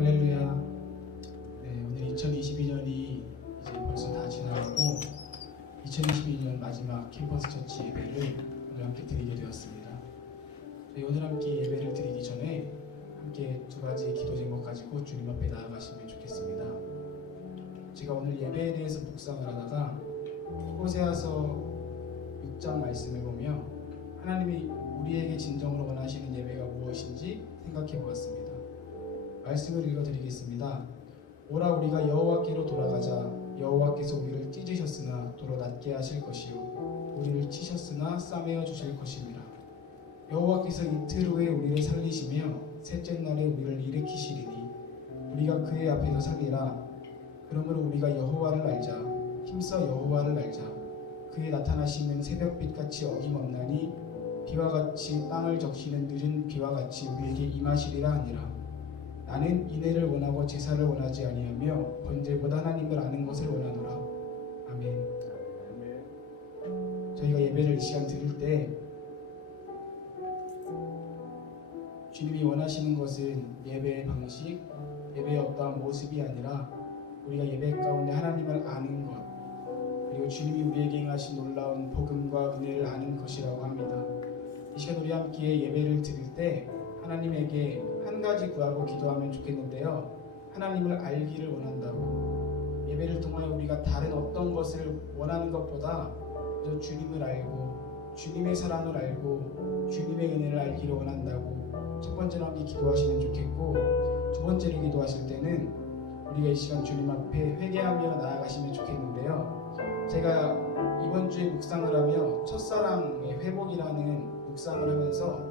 할렐루야. 네, 오늘 2022년이 이제 벌써 다 지나가고 2022년 마지막 캠퍼스 처치 예배를 오늘 함께 드리게 되었습니다. 저희 오늘 함께 예배를 드리기 전에 함께 두 가지 기도 제목 가지고 주님 앞에 나아가시면 좋겠습니다. 제가 오늘 예배에 대해서 묵상을 하다가 호세아서 6장 말씀을 보며 하나님이 우리에게 진정으로 원하시는 예배가 무엇인지 생각해 보았습니다. 말씀을 읽어드리겠습니다. 오라 우리가 여호와께로 돌아가자. 여호와께서 우리를 찢으셨으나 도로 낫게 하실 것이요 우리를 치셨으나 싸매어 주실 것이니라. 여호와께서 이틀 후에 우리를 살리시며 셋째 날에 우리를 일으키시리니 우리가 그의 앞에서 살리라. 그러므로 우리가 여호와를 알자. 힘써 여호와를 알자. 그의 나타나시는 새벽빛같이 어김없나니 비와 같이 땅을 적시는 늦은 비와 같이 우리에게 임하시리라 하니라. 나는 인애를 원하고 제사를 원하지 아니하며 번제보다 하나님을 아는 것을 원하노라. 아멘. 저희가 예배를 이 시간 드릴 때 주님이 원하시는 것은 예배의 방식, 예배의 어떠한 모습이 아니라 우리가 예배 가운데 하나님을 아는 것, 그리고 주님이 우리에게 행하신 놀라운 복음과 은혜를 아는 것이라고 합니다. 이 시간 우리 함께 예배를 드릴 때 하나님에게 한 가지 구하고 기도하면 좋겠는데요. 하나님을 알기를 원한다고. 예배를 통하여 우리가 다른 어떤 것을 원하는 것보다 저 주님을 알고 주님의 사랑을 알고 주님의 은혜를 알기를 원한다고 첫 번째로 함께 기도하시면 좋겠고, 두 번째로 기도하실 때는 우리가 이 시간 주님 앞에 회개하며 나아가시면 좋겠는데요. 제가 이번 주에 묵상을 하며 첫사랑의 회복이라는 묵상을 하면서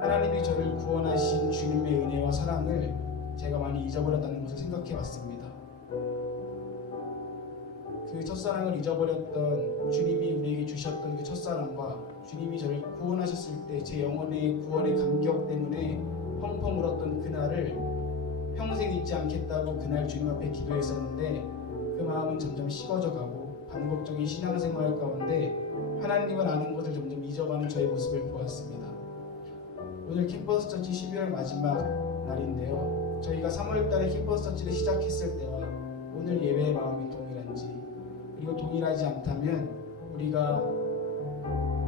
하나님이 저를 구원하신 주님의 은혜와 사랑을 제가 많이 잊어버렸다는 것을 생각해 봤습니다. 그 첫사랑을 잊어버렸던 주님이 우리에게 주셨던 그 첫사랑과 주님이 저를 구원하셨을 때 제 영혼의 구원의 감격 때문에 펑펑 울었던 그날을 평생 잊지 않겠다고 그날 주님 앞에 기도했었는데 그 마음은 점점 식어져 가고 반복적인 신앙생활 가운데 하나님을 아는 것을 점점 잊어가는 저의 모습을 보았습니다. 오늘 캠퍼스 처치 12월 마지막 날인데요. 저희가 3월달에 캠퍼스 처치를 시작했을 때와 오늘 예배의 마음이 동일한지, 그리고 동일하지 않다면 우리가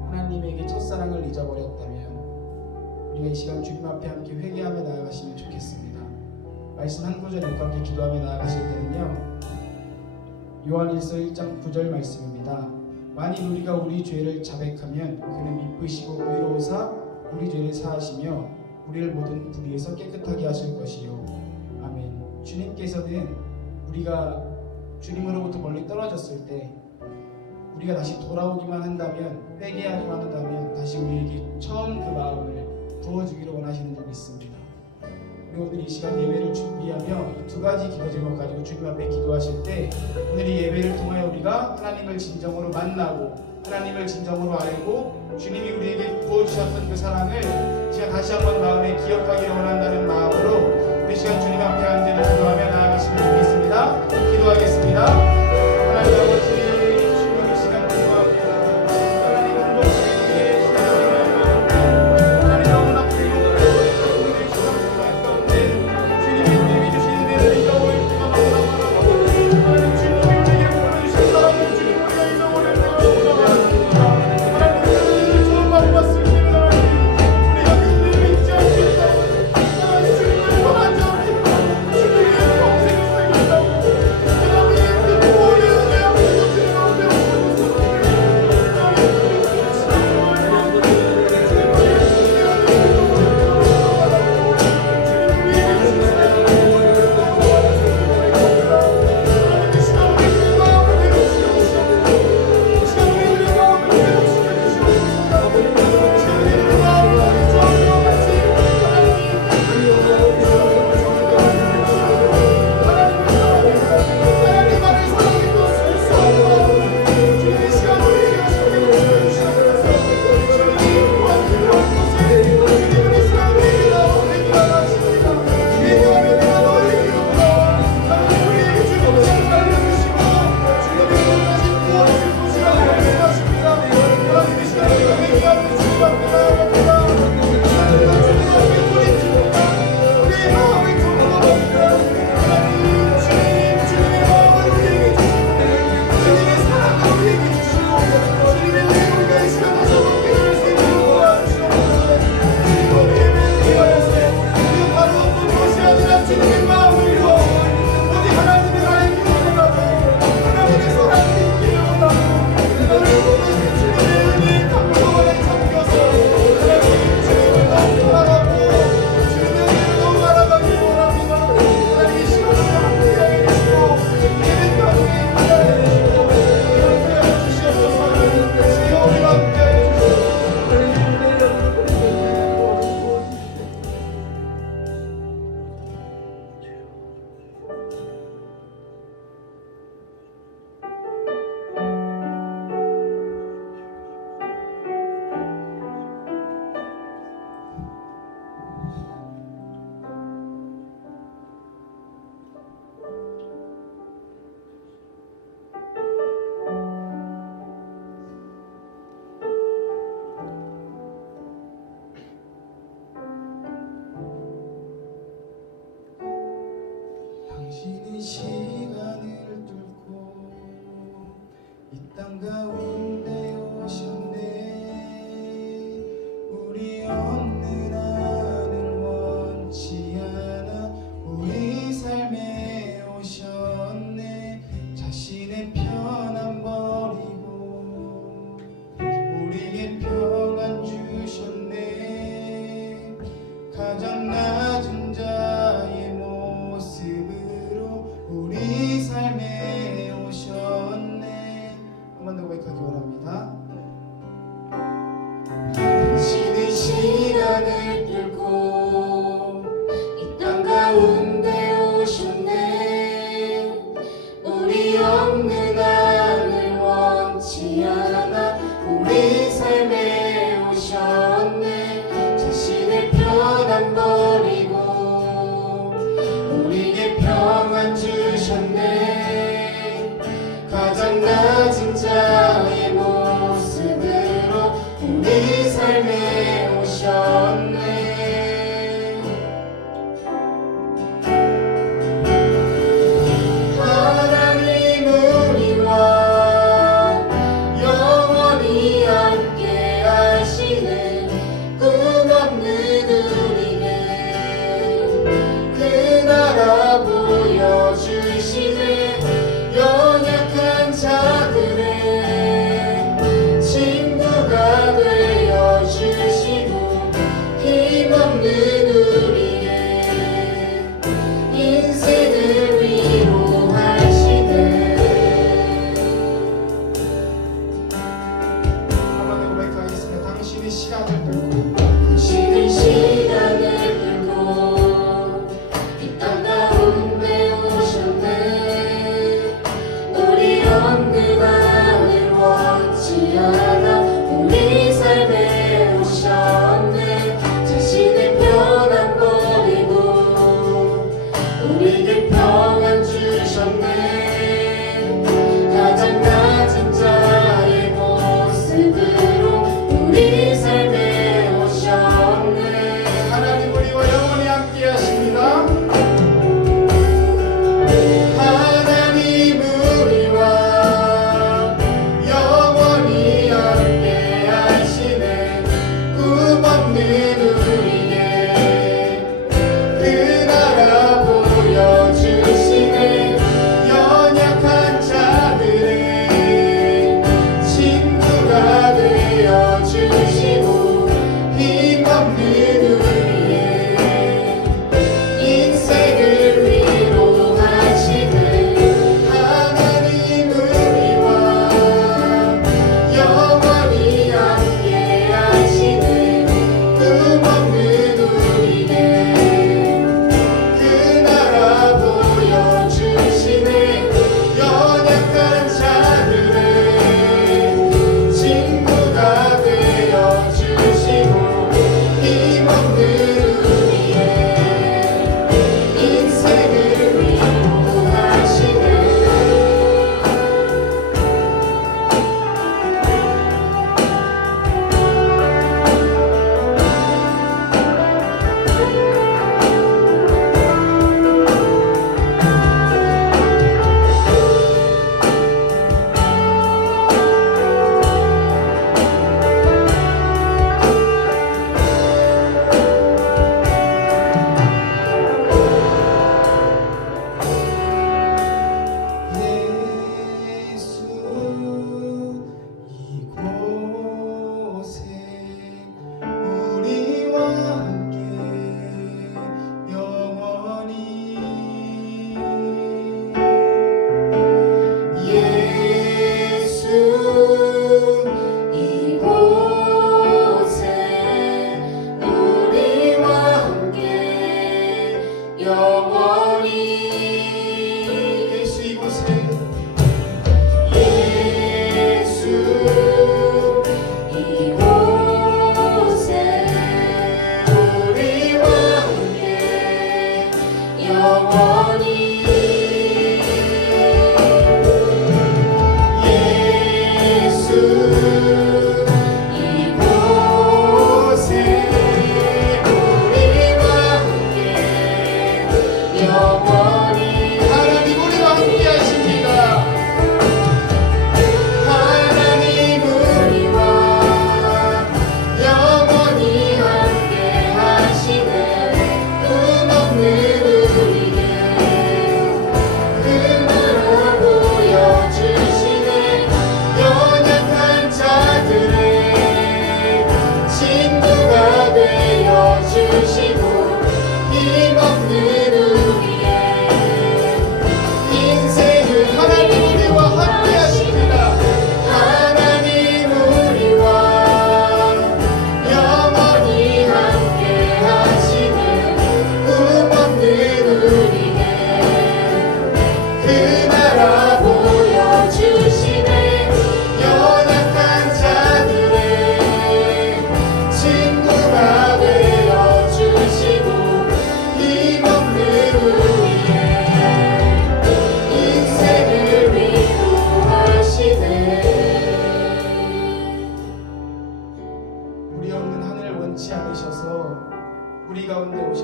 하나님에게 첫사랑을 잊어버렸다면 우리가 이 시간 주님 앞에 함께 회개하며 나아가시면 좋겠습니다. 말씀 한 구절 읽고 함께 기도하며 나아가실 때는요, 요한일서 1장 9절 말씀입니다. 만일 우리가 우리 죄를 자백하면 그는 미쁘시고 의로우사 우리 죄를 사하시며 우리를 모든 불의에서 깨끗하게 하실 것이요. 아멘. 주님께서는 우리가 주님으로부터 멀리 떨어졌을 때 우리가 다시 돌아오기만 한다면, 회개하기만 한다면 다시 우리에게 처음 그 마음을 부어주기를 원하시는 줄 믿습니다. 우리 오늘 이 시간 예배를 준비하며 이 두 가지 기도 제목 가지고 주님 앞에 기도하실 때 오늘 이 예배를 통하여 우리가 하나님을 진정으로 만나고 하나님을 진정으로 알고 주님이 우리에게 부어주셨던 그 사랑을 제가 다시 한번 마음에 기억하기를 원한다는 마음으로 우리 시간 주님 앞에 앉아 기도하며 나아가시면 좋겠습니다. 기도하겠습니다. 하나님 아버지, 주님 이 시간 기도합니다. 하나님 행복하게 신앙생활 하나님 너무나 불쌍한 우리의 신앙생활 가운데 주님이 우리에게 주신 은혜를 잊어버릴 때가 너무나 많아요. 하나님 주님이 우리에게 보내주신 사랑을 주님 우리가 잊어버릴 때가 너무나 많습니다. 하나님 봤을 때는 우리가 그 은혜를 잊지 않겠다고 시간을 뚫고 이 땅 가운데 오셨네. 우리 없는 하늘 원치 않아 우리 삶에 오셨네. 자신의 편안 버리고 우리의 평안 주셨네. 가장 낮은 자의 모습으로 우리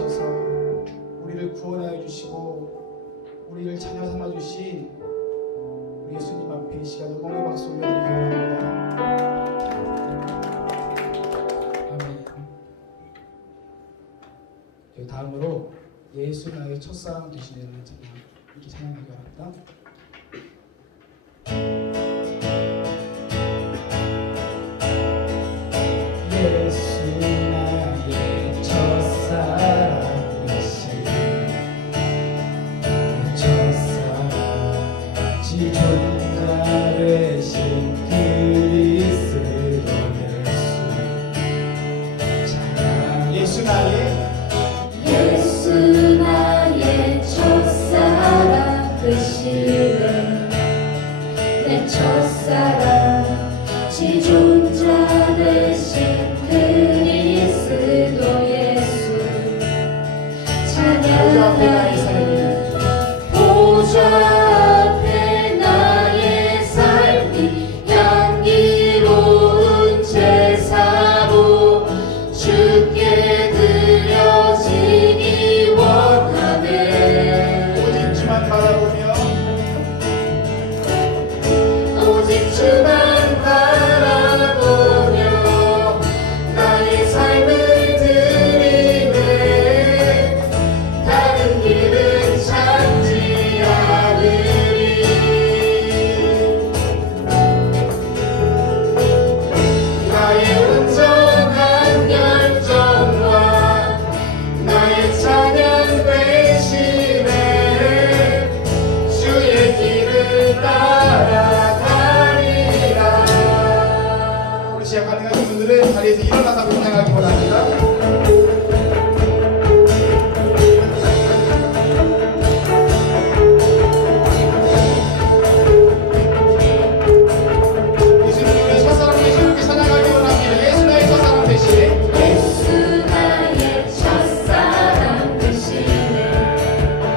오셔서 우리를 구원하여 주시고 우리를 자녀 삼아 주신 우리 예수님 앞에 이 시간 영광의 박수 올려드리기 원합니다. 아멘. 다음으로 예수 나의 첫사랑 되시는 찬양 이렇게 찬양하기 바랍니다. 예수 나의 첫사랑 되시는 첫사랑 지존자 되신 그리스도 예수 찬양 예수 나의 첫사랑 되시네 내 첫사랑 지존자 되신 그리스도 예수 찬양하네 보좌 앞에 나의 삶이 향기로운 제사로 주께 드려지니 원하네 오직 주만 바라보며 오직 주만 바라보며 나의 삶을 드리네 다른 길은 찾지 않으리 나의 온전한 열정과 나의 찬양 대신에 주의 길을 따라가리라 우리 시작 가능하신 분들은 자리에서 일어나서 찬양하기 원합니다. 예수님의 첫사랑 되신 분께 찬양하기 원합니다. 예수 나의 첫사랑 되시네 예수 나의 첫사랑 되시네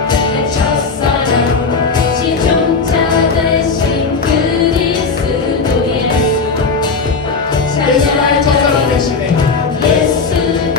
내 첫사랑 지존자 되신 그리스도 예수 예수 나의 첫사랑 되시네 예수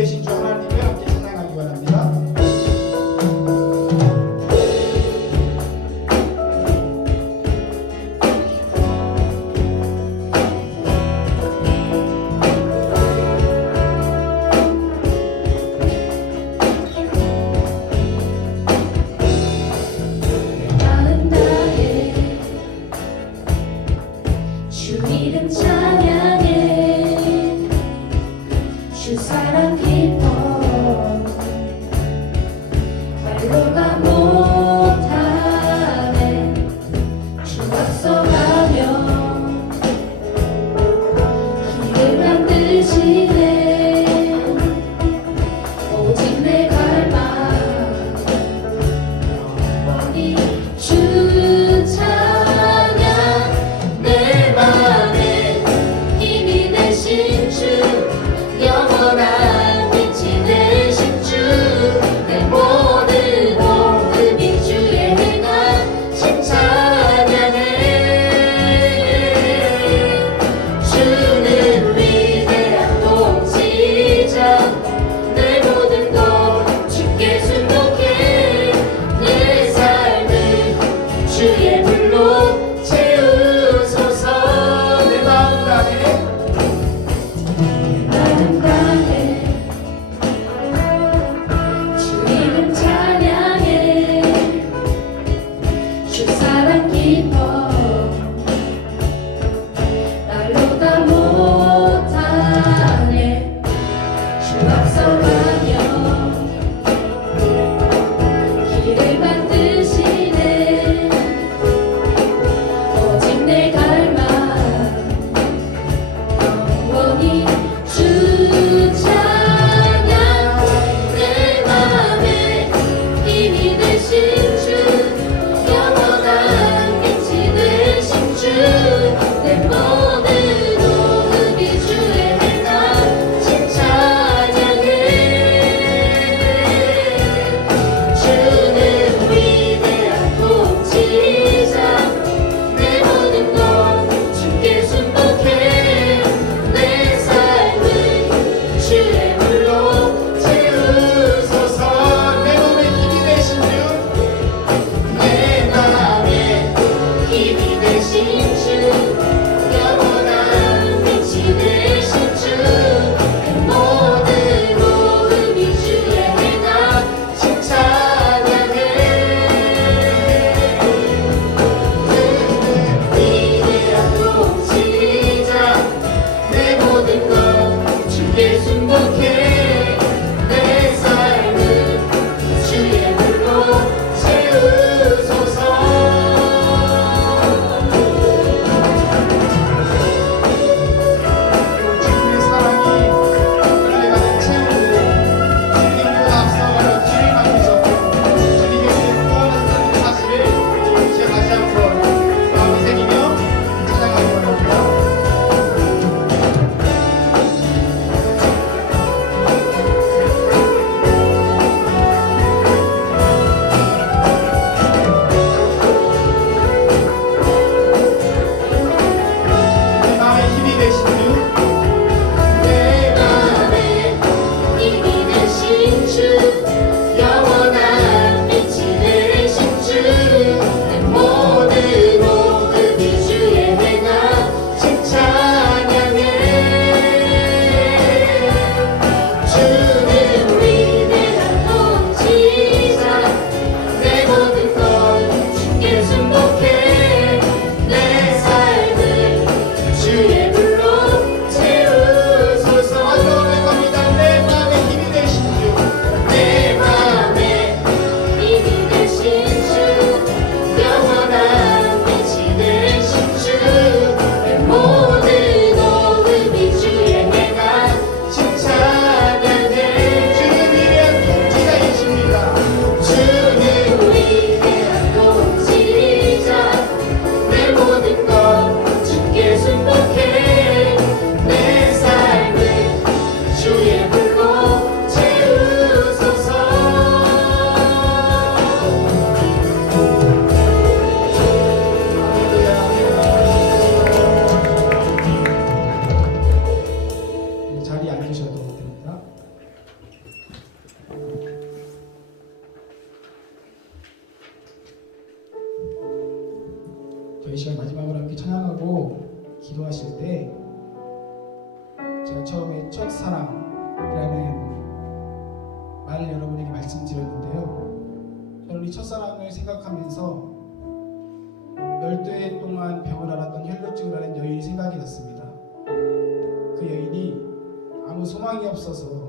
되신 주 하나님을 함께 찬양하기 바랍니다. 마음 다해 주 이름 찬양해 주 사랑 기뻐 말로가 못하네 주 앞서가며 길을 만드시네 오직 내 갈망 주 찬양 내 맘에 힘이 되신 주 영원한 빛이 되신 주 내 모든 호흡이 주의 행하신 찬양해 주는 위대한 통치자 내 모든 것 주께 순복해 내 삶을 주의 불로 채우소서 내 마음 다해 마음 다해 주 이름 찬양해 주 사랑 기뻐 말로 다 못하네 주 앞서가며 길을 만드시네 오직 내 갈망 영원히 주 찬양 내 맘에 힘이 되신 주 영원한 빛이 되신 주 내 모든 호흡이 주의 행하신 찬양해 주는 위대한 통치자 내 모든 것 주께 순복해 내 삶을 주의 불로 채우소서 내 몸에 힘이 되신 주 내 맘에 힘이 되신 주 영원한 빛이 되신 주 내 모든 호흡이 주의 행하신 찬양해 위대한 통치자 내 모든 것 주께 순복해 내 삶을 주의 불로 채우소서 주님의 사랑이 우리의 가득 채우고 주님보다 앞서가며 길을 만드셨고 주님의 구원하셨다는 사실을 이제 다시 한번 마음에 새기며 찬양하기 바랍니다. 저희 시간 마지막으로 함께 찬양하고 기도하실 때 제가 처음에 첫사랑이라는 말을 여러분에게 말씀드렸는데요. 저는 이 첫사랑을 생각하면서 12해 동안 병을 앓았던 혈루증을 앓은 여인이 생각이 났습니다. 그 여인이 아무 소망이 없어서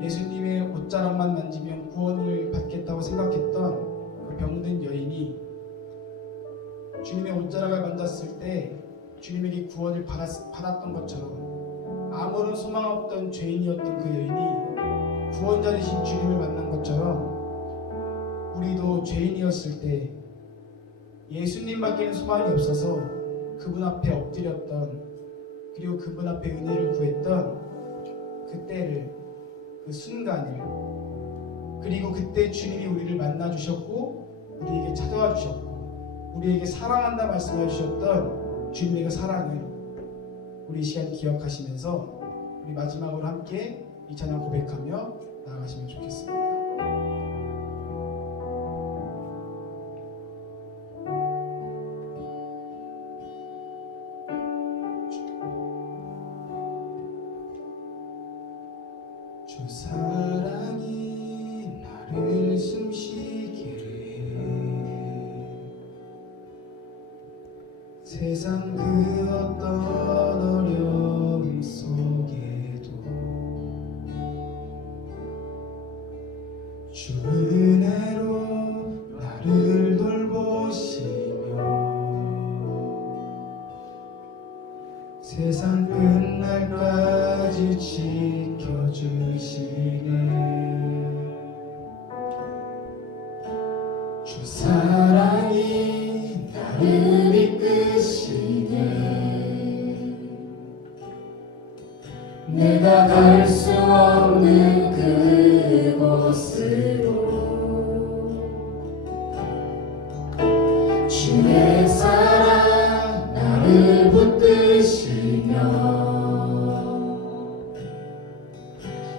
예수님의 옷자락만 만지면 구원을 받겠다고 생각했던 그 병든 여인이 주님의 옷자락을 만졌을 때 주님에게 구원을 받았던 것처럼 아무런 소망 없던 죄인이었던 그 여인이 구원자 되신 주님을 만난 것처럼 우리도 죄인이었을 때 예수님밖에는 소망이 없어서 그분 앞에 엎드렸던 그리고 그분 앞에 은혜를 구했던 그때를 그 순간을 그리고 그때 주님이 우리를 만나 주셨고 우리에게 찾아와 주셨고 우리에게 사랑한다 말씀해 주셨던 주님의 그 사랑을 우리 이 시간 기억하시면서 우리 마지막으로 함께 이 찬양 고백하며 나아가시면 좋겠습니다. 주 사랑이 나를 숨쉬게 해 세상 그 어떤 어려움 속에도 주 은혜로 나를 돌보시며 세상 끝날까지 지켜주시네. 주 사랑이 나를 이끄시네. 내가 갈 수 없는 그곳으로 주의 사랑 나를 붙드시며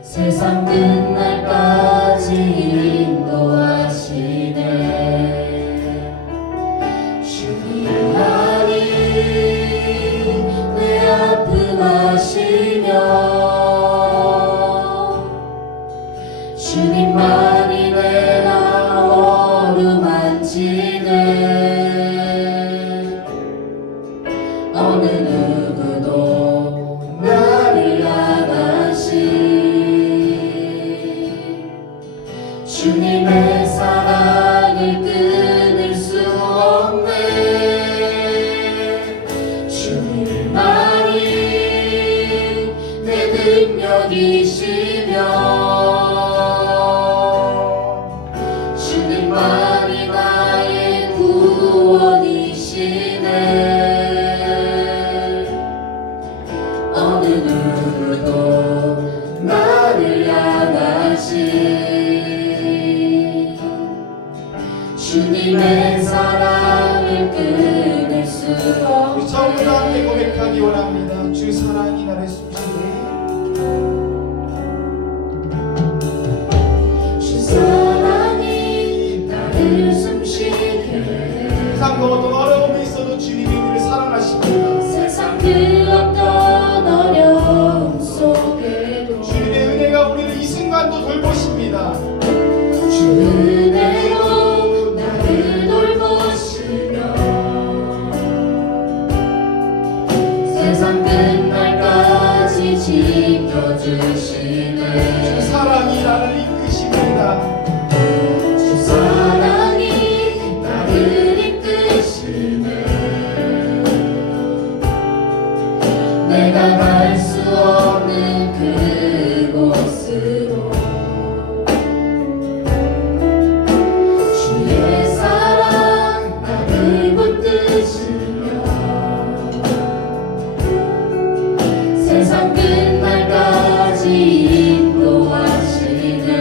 세상 끝날까지 인도하시네. 주님만이 내 아픔 아시며 주님만이 내가 어루만지네. 어느 누구도 나를 향하시 주님의 사랑을 끊을 수 없네. 주님만이 내 능력이시며 주님만이 나의 구원이시네. 어느 누구도 나를 향하시 주님의 사랑을 끊을 수 없네. 우리 처음으로 함께 고백하기 원합니다. 주 사랑이 나를 숨쉬네. 주 사랑이 나를 숨쉬게 세상 그 어떤 어려움이 있어도 주님이 우리를 사랑하십니다. 세상 그 어떤 어려움 속에도 주님의 은혜가 우리를 이 순간도 돌보십니다. 주 은혜로 세상 끝날까지 지켜주시네. 주 사랑이 나를 이끄십니다. 주 사랑이 나를 이끄시네. 내가 갈 수 없는 그곳으로 주의 사랑 나를 붙드시며 세상 끝날까지 인도하시네.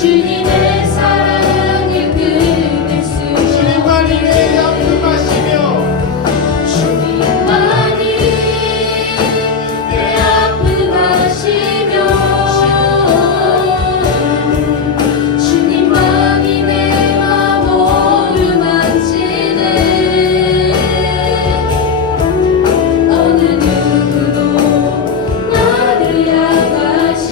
주님의 사랑을 끊을 수 주님만이 내 아픔하시며 주님만이 내 아픔하시며 주님만이 내 맘 어루만지네 어느 누구도 나를 향하시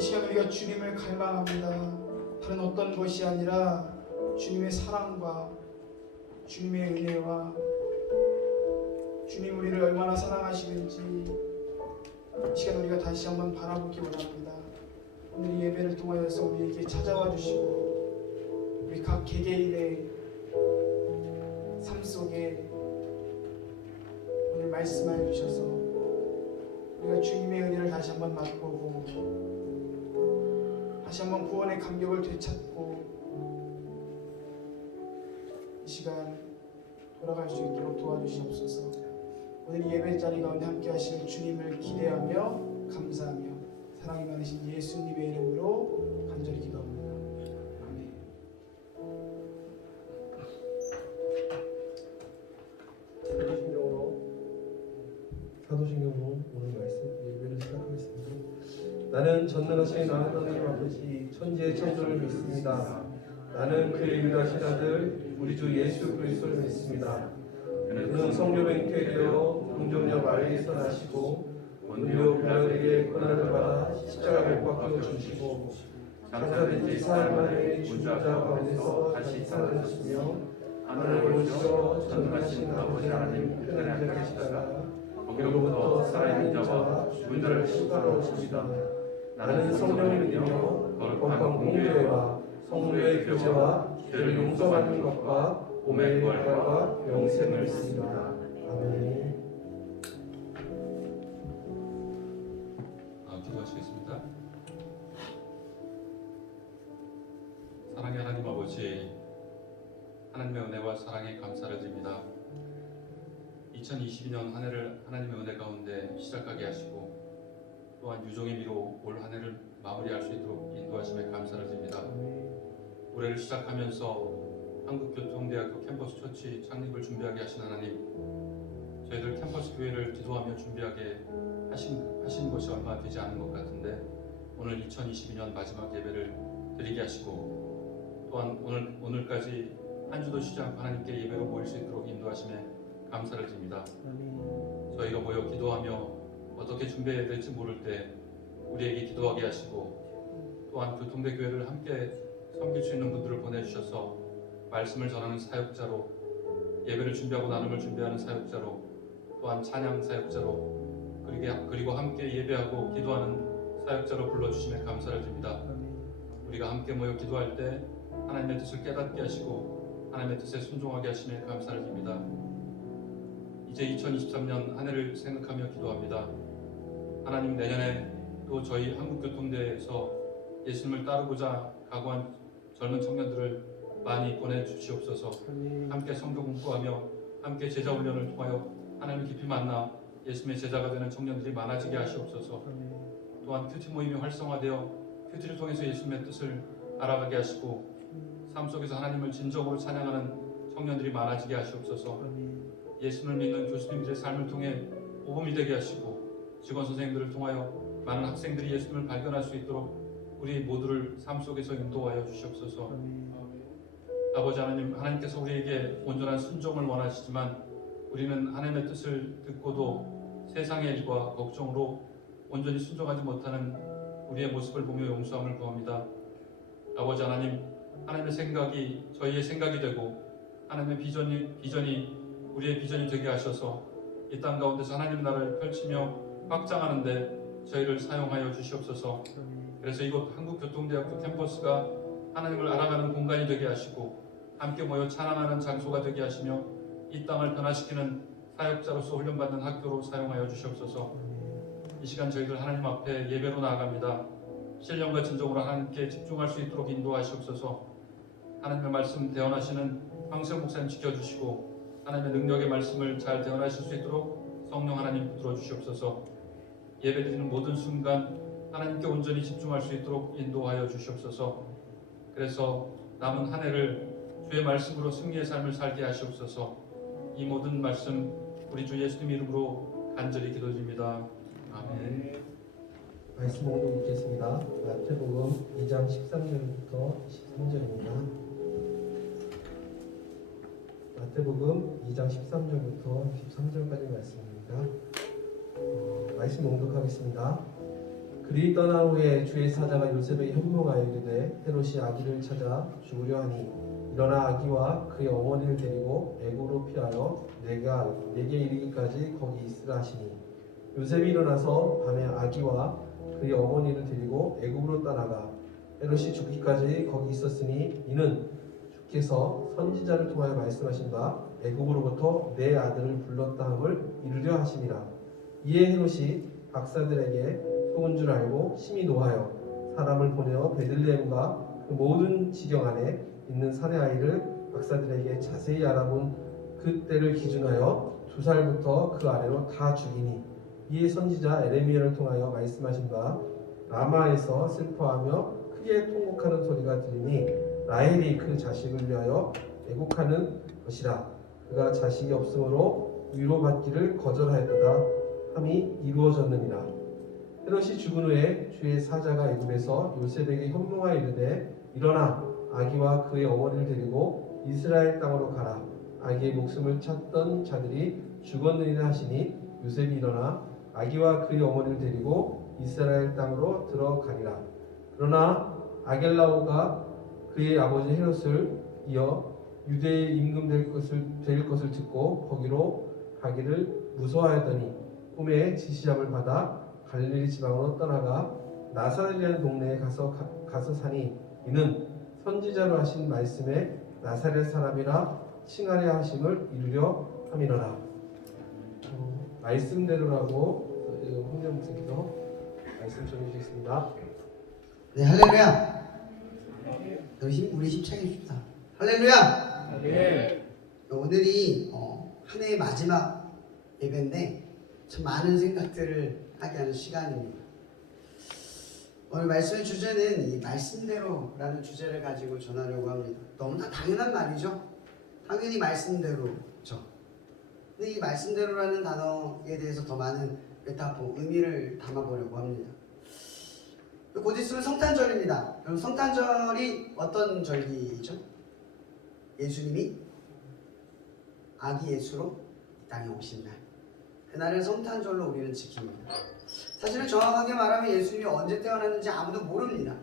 시간 우리가 주님을 갈망합니다. 다른 어떤 것이 아니라 주님의 사랑과 주님의 은혜와 주님 우리를 얼마나 사랑하시는지 이 시간 우리가 다시 한번 바라보기 원합니다. 오늘 이 예배를 통하여서 우리에게 찾아와 주시고 우리 각 개개인의 삶 속에 오늘 말씀하여 주셔서 우리가 주님의 은혜를 다시 한번 맛보고 다시 한번 구원의 감격을 되찾고 이 시간 돌아갈 수 있도록 도와주시옵소서. 오늘 이 예배 자리 가운데 함께 하실 주님을 기대하며 감사하며 사랑이 많으신 예수님의 이름으로 간절히 기도합니다. 아멘. 사도신경으로 오늘 말씀 예배를 시작하겠습니다. 나는 전능하신 하나님 아버지 천지의 창조를 믿습니다. 나는 그의 유일하신 아들 우리 주 예수 그리스도를 믿습니다. 그는 성령의 잉태되어 동정녀 마리에서 나시고 본디오 빌라도에게 고난을 받아 십자가에 못 박혀 죽으시고 장사된 지 사흘 만에 죽은 자 가운데서 다시 살아나셨으며 하늘을 오시어 전능하신 아버지 하나님 편에 앉아 계시다가 거기로부터 살아있는 자와 죽은 자를 심판하러 오십니다. 나는 성령을 믿으며 거룩한 공교회와 성도의 교제와 죄를 용서받는 것과 몸의 부활과 영생을 믿습니다. 아멘. 기도하시겠습니다. 사랑의 하나님 아버지, 하나님의 은혜와 사랑에 감사를 드립니다. 2022년 한 해를 하나님의 은혜 가운데 시작하게 하시고 또한 유종의 미로 올 한 해를 마무리할 수 있도록 인도하심에 감사를 드립니다. 올해를 시작하면서 한국교통대학교 캠퍼스 처치 창립을 준비하게 하신 하나님, 저희들 캠퍼스 교회를 기도하며 준비하게 하신 것이 얼마 되지 않은 것 같은데 오늘 2022년 마지막 예배를 드리게 하시고 또한 오늘까지 한 주도 쉬지 않고 하나님께 예배로 모일 수 있도록 인도하심에 감사를 드립니다. 저희가 모여 기도하며 어떻게 준비해야 될지 모를 때 우리에게 기도하게 하시고 또한 교통대 교회를 함께 섬길 수 있는 분들을 보내주셔서 말씀을 전하는 사역자로, 예배를 준비하고 나눔을 준비하는 사역자로, 또한 찬양 사역자로, 그리고 함께 예배하고 기도하는 사역자로 불러주심에 감사를 드립니다. 우리가 함께 모여 기도할 때 하나님의 뜻을 깨닫게 하시고 하나님의 뜻에 순종하게 하심에 감사를 드립니다. 이제 2023년 한 해를 생각하며 기도합니다. 하나님, 내년에 또 저희 한국교통대에서 예수님을 따르고자 각오한 젊은 청년들을 많이 보내주시옵소서. 함께 성경 공부하며 함께 제자 훈련을 통하여 하나님을 깊이 만나 예수님의 제자가 되는 청년들이 많아지게 하시옵소서. 또한 큐티 모임이 활성화되어 큐티를 통해서 예수님의 뜻을 알아가게 하시고 삶 속에서 하나님을 진정으로 찬양하는 청년들이 많아지게 하시옵소서. 예수님을 믿는 교수님들의 삶을 통해 복음이 되게 하시고 직원 선생님들을 통하여 많은 학생들이 예수님을 발견할 수 있도록 우리 모두를 삶 속에서 인도하여 주시옵소서. 아버지 하나님, 하나님께서 우리에게 온전한 순종을 원하시지만 우리는 하나님의 뜻을 듣고도 세상의 일과 걱정으로 온전히 순종하지 못하는 우리의 모습을 보며 용서함을 구합니다. 아버지 하나님, 하나님의 생각이 저희의 생각이 되고 하나님의 비전이 우리의 비전이 되게 하셔서 이 땅 가운데서 하나님 나라를 펼치며 확장하는데 저희를 사용하여 주시옵소서. 그래서 이곳 한국교통대학교 캠퍼스가 하나님을 알아가는 공간이 되게 하시고 함께 모여 찬양하는 장소가 되게 하시며 이 땅을 변화시키는 사역자로서 훈련받는 학교로 사용하여 주시옵소서. 이 시간 저희들 하나님 앞에 예배로 나아갑니다. 신령과 진정으로 하나님께 집중할 수 있도록 인도하시옵소서. 하나님의 말씀 대언하시는 황세웅 목사님 지켜주시고 하나님의 능력의 말씀을 잘 대언하실 수 있도록 성령 하나님 붙들어 주시옵소서. 예배드리는 모든 순간 하나님께 온전히 집중할 수 있도록 인도하여 주시옵소서. 그래서 남은 한 해를 주의 말씀으로 승리의 삶을 살게 하시옵소서. 이 모든 말씀 우리 주 예수님 이름으로 간절히 기도드립니다. 아멘. 말씀 봉독 읽겠습니다. 마태복음 2장 13절부터 13절입니다. 마태복음 2장 13절부터 13절까지 말씀입니다. 말씀 봉독하겠습니다. 그리 떠난 후에 주의 사자가 요셉에게 현몽하여 이르되 헤롯이 아기를 찾아 죽으려 하니 일어나 아기와 그의 어머니를 데리고 애굽으로 피하여 내게 이르기까지 거기 있으라 하시니 요셉이 일어나서 밤에 아기와 그의 어머니를 데리고 애굽으로 떠나가 헤롯이 죽기까지 거기 있었으니 이는 주께서 선지자를 통하여 말씀하신 바 애굽으로부터 내 아들을 불렀다 함을 이루려 하심이라. 이에 헤롯이 박사들에게 속은 줄 알고 심히 노하여 사람을 보내어 베들레헴과 그 모든 지경 안에 있는 산의 아이를 박사들에게 자세히 알아본 그 때를 기준하여 2살부터 그 아래로 다 죽이니 이에 선지자 에레미야를 통하여 말씀하신 바 라마에서 슬퍼하며 크게 통곡하는 소리가 들리니 라헬이 그 자식을 위하여 애곡하는 것이라. 그가 자식이 없으므로 위로받기를 거절하였도다 함이 이루어졌느니라. 헤롯이 죽은 후에 주의 사자가 애굽에서 요셉에게 현몽하여 이르되 일어나 아기와 그의 어머니를 데리고 이스라엘 땅으로 가라. 아기의 목숨을 찾던 자들이 죽었느니라 하시니 요셉이 일어나 아기와 그의 어머니를 데리고 이스라엘 땅으로 들어가니라. 그러나 아겔라오가 그의 아버지 헤롯을 이어 유대에 임금될 것을 듣고 거기로 가기를 무서워하였더니 꿈에 지시함을 받아 갈릴리 지방으로 떠나가 나사렛이라는 동네에 가서 사니 이는 선지자로 하신 말씀에 나사렛 사람이라 칭하려 하심을 이루려 함이로라. 말씀대로라고 홍정 목사님께서 말씀 전해주시겠습니다. 네, 할렐루야. 우리 힘차게 해줍시다. 할렐루야. 네. 오늘이 한 해의 마지막 예배인데 참 많은 생각들을 하게 하는 시간입니다. 오늘 말씀의 주제는 이 말씀대로라는 주제를 가지고 전하려고 합니다. 너무나 당연한 말이죠. 당연히 말씀대로죠. 근데 이 말씀대로라는 단어에 대해서 더 많은 메타포, 의미를 담아보려고 합니다. 곧 있으면 성탄절입니다. 그럼 성탄절이 어떤 절기죠? 예수님이 아기 예수로 이 땅에 오신 날. 그날을 성탄절로 우리는 지킵니다. 사실은 정확하게 말하면 예수님이 언제 태어났는지 아무도 모릅니다.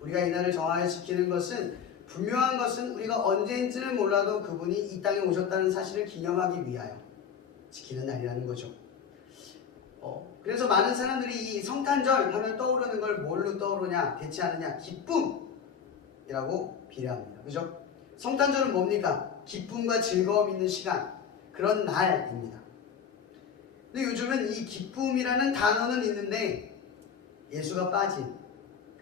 우리가 이 날을 정하여 지키는 것은 분명한 것은 우리가 언제인지는 몰라도 그분이 이 땅에 오셨다는 사실을 기념하기 위하여 지키는 날이라는 거죠. 그래서 많은 사람들이 이 성탄절 하면 떠오르는 걸 뭘로 떠오르냐, 대체하느냐, 기쁨이라고 비례합니다. 그죠? 성탄절은 뭡니까? 기쁨과 즐거움 있는 시간, 그런 날입니다. 근데 요즘은 이 기쁨이라는 단어는 있는데 예수가 빠진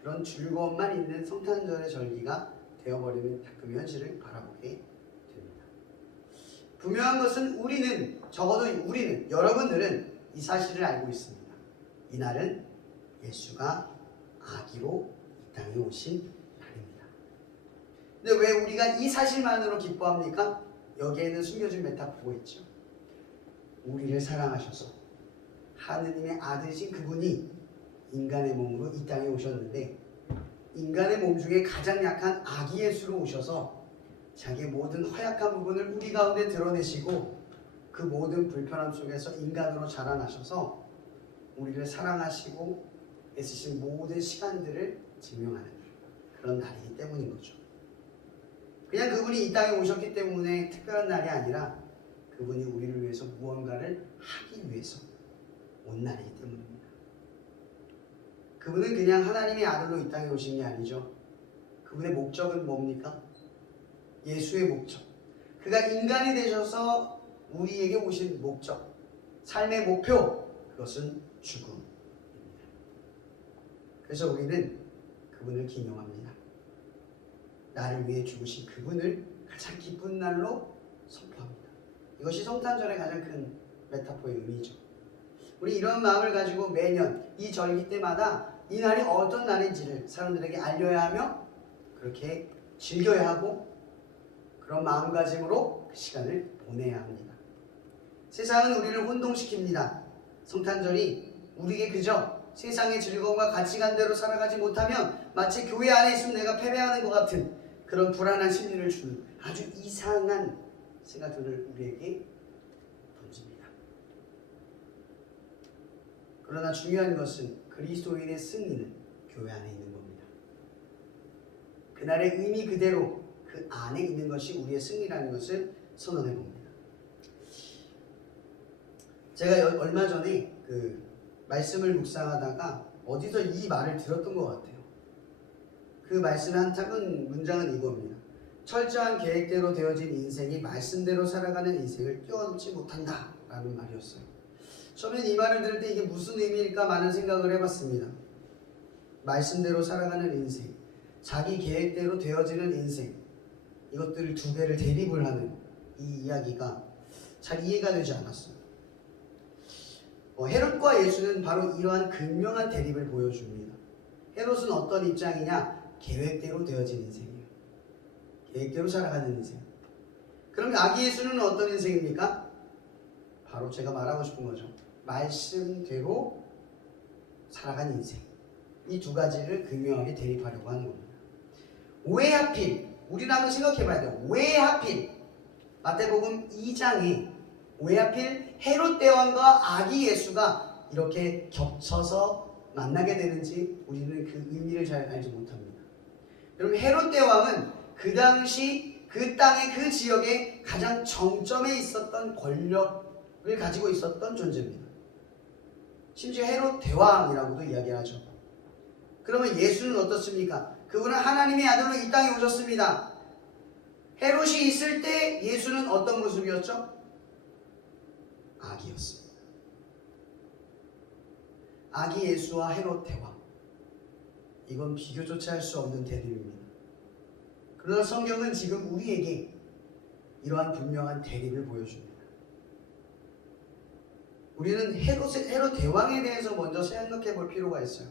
그런 즐거움만 있는 성탄절의 절기가 되어버리는 가끔 현실을 바라보게 됩니다. 분명한 것은 적어도 우리는, 여러분들은 이 사실을 알고 있습니다. 이날은 예수가 아기로 이 땅에 오신 날입니다. 근데 왜 우리가 이 사실만으로 기뻐합니까? 여기에는 숨겨진 메타포가 있죠. 우리를 사랑하셔서 하느님의 아들이신 그분이 인간의 몸으로 이 땅에 오셨는데 인간의 몸 중에 가장 약한 아기 예수로 오셔서 자기의 모든 허약한 부분을 우리 가운데 드러내시고 그 모든 불편함 속에서 인간으로 자라나셔서 우리를 사랑하시고 애쓰신 모든 시간들을 증명하는 그런 날이기 때문인 거죠. 그냥 그분이 이 땅에 오셨기 때문에 특별한 날이 아니라 그분이 우리를 위해서 무언가를 하기 위해서 온 날이기 때문입니다. 그분은 그냥 하나님의 아들로 이 땅에 오신 게 아니죠. 그분의 목적은 뭡니까? 예수의 목적. 그가 인간이 되셔서 우리에게 오신 목적, 삶의 목표, 그것은 죽음입니다. 그래서 우리는 그분을 기념합니다. 나를 위해 죽으신 그분을 가장 기쁜 날로 선포합니다. 이것이 성탄절의 가장 큰 메타포의 의미죠. 우리 이런 마음을 가지고 매년 이 절기 때마다 이 날이 어떤 날인지를 사람들에게 알려야 하며 그렇게 즐겨야 하고 그런 마음가짐으로 그 시간을 보내야 합니다. 세상은 우리를 혼동시킵니다. 성탄절이 우리에게 그저 세상의 즐거움과 가치관대로 살아가지 못하면 마치 교회 안에 있으면 내가 패배하는 것 같은 그런 불안한 심리를 주는 아주 이상한 생각들을 우리에게 던집니다. 그러나 중요한 것은 그리스도인의 승리는 교회 안에 있는 겁니다. 그날의 의미 그대로 그 안에 있는 것이 우리의 승리라는 것을 선언해 봅니다. 제가 얼마 전에 그 말씀을 묵상하다가 어디서 이 말을 들었던 것 같아요. 그 말씀의 한 작은 문장은 이겁니다. 철저한 계획대로 되어진 인생이 말씀대로 살아가는 인생을 뛰어넘지 못한다 라는 말이었어요. 처음엔 이 말을 들을 때 이게 무슨 의미일까 많은 생각을 해봤습니다. 말씀대로 살아가는 인생, 자기 계획대로 되어지는 인생, 이것들 두 개를 대립을 하는 이 이야기가 잘 이해가 되지 않았어요. 헤롯과 예수는 바로 이러한 극명한 대립을 보여줍니다. 헤롯은 어떤 입장이냐? 계획대로 되어진 인생이에요. 계획대로 살아가는 인생. 그럼 아기 예수는 어떤 인생입니까? 바로 제가 말하고 싶은 거죠. 말씀대로 살아가는 인생. 이 두 가지를 극명하게 대립하려고 하는 겁니다. 왜 하필, 우리는 한번 생각해 봐야 돼요. 왜 하필 마태복음 2장에 왜 하필 헤롯 대왕과 아기 예수가 이렇게 겹쳐서 만나게 되는지 우리는 그 의미를 잘 알지 못합니다. 여러분, 헤롯 대왕은 그 당시 그 땅의 그 지역의 가장 정점에 있었던 권력을 가지고 있었던 존재입니다. 심지어 헤롯 대왕이라고도 이야기하죠. 그러면 예수는 어떻습니까? 그분은 하나님의 아들로 이 땅에 오셨습니다. 헤롯이 있을 때 예수는 어떤 모습이었죠? 아기였습니다. 아기 예수와 헤롯 대왕, 이건 비교조차 할 수 없는 대립입니다. 그러나 성경은 지금 우리에게 이러한 분명한 대립을 보여줍니다. 우리는 헤롯 대왕에 대해서 먼저 생각해 볼 필요가 있어요.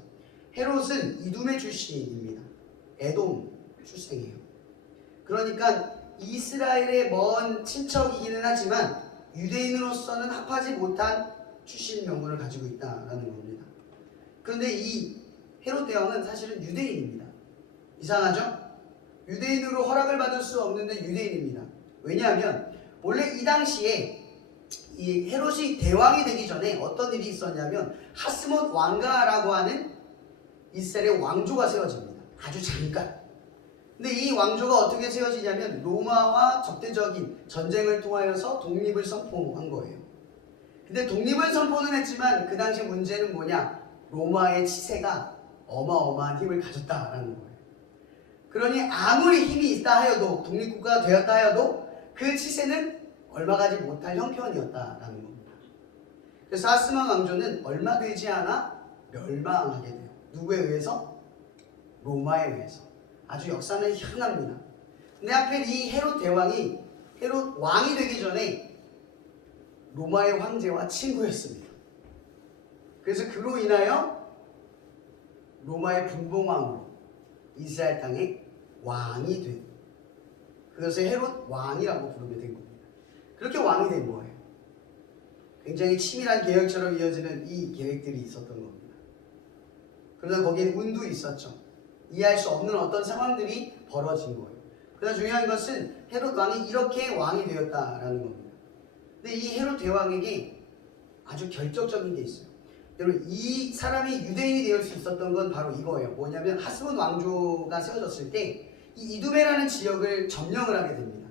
헤롯은 이둠의 출신입니다. 에돔 출생이에요. 그러니까 이스라엘의 먼 친척이기는 하지만 유대인으로서는 합하지 못한 출신 명분을 가지고 있다라는 겁니다. 그런데 이 헤롯 대왕은 사실은 유대인입니다. 이상하죠? 유대인으로 허락을 받을 수 없는데 유대인입니다. 왜냐하면 원래 이 당시에 이 헤롯이 대왕이 되기 전에 어떤 일이 있었냐면 하스몬 왕가라고 하는 이스라엘의 왕조가 세워집니다. 아주 잠깐. 근데 이 왕조가 어떻게 세워지냐면 로마와 적대적인 전쟁을 통하여서 독립을 선포한 거예요. 근데 독립을 선포는 했지만 그 당시 문제는 뭐냐? 로마의 치세가 어마어마한 힘을 가졌다라는 거예요. 그러니 아무리 힘이 있다 하여도 독립국가가 되었다 하여도 그 치세는 얼마 가지 못할 형편이었다라는 겁니다. 그래서 하스몬 왕조는 얼마 되지 않아 멸망하게 돼요. 누구에 의해서? 로마에 의해서. 아주 역사는 희한합니다. 근데 하필 이 헤롯 대왕이 헤롯 왕이 되기 전에 로마의 황제와 친구였습니다. 그래서 그로 인하여 로마의 분봉왕으로 이스라엘 땅의 왕이 된, 그것을 헤롯 왕이라고 부르게 된 겁니다. 그렇게 왕이 된 거예요. 굉장히 치밀한 계획처럼 이어지는 이 계획들이 있었던 겁니다. 그러나 거기에 운도 있었죠. 이해할 수 없는 어떤 상황들이 벌어진 거예요. 그러나 중요한 것은 헤롯 왕이 이렇게 왕이 되었다라는 겁니다. 근데 이 헤롯 대왕에게 아주 결정적인 게 있어요. 여러분, 이 사람이 유대인이 될 수 있었던 건 바로 이거예요. 뭐냐면 하스몬 왕조가 세워졌을 때 이 이두메라는 지역을 점령을 하게 됩니다.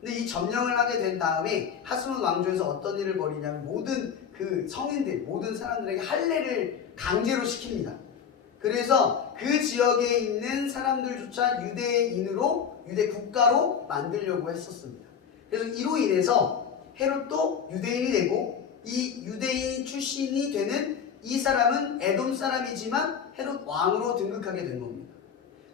근데 이 점령을 하게 된 다음에 하스몬 왕조에서 어떤 일을 벌이냐면 모든 그 성인들, 모든 사람들에게 할례를 강제로 시킵니다. 그래서 그 지역에 있는 사람들조차 유대인으로, 유대 국가로 만들려고 했었습니다. 그래서 이로 인해서 헤롯도 유대인이 되고 이 유대인 출신이 되는 이 사람은 에돔 사람이지만 헤롯 왕으로 등극하게 된 겁니다.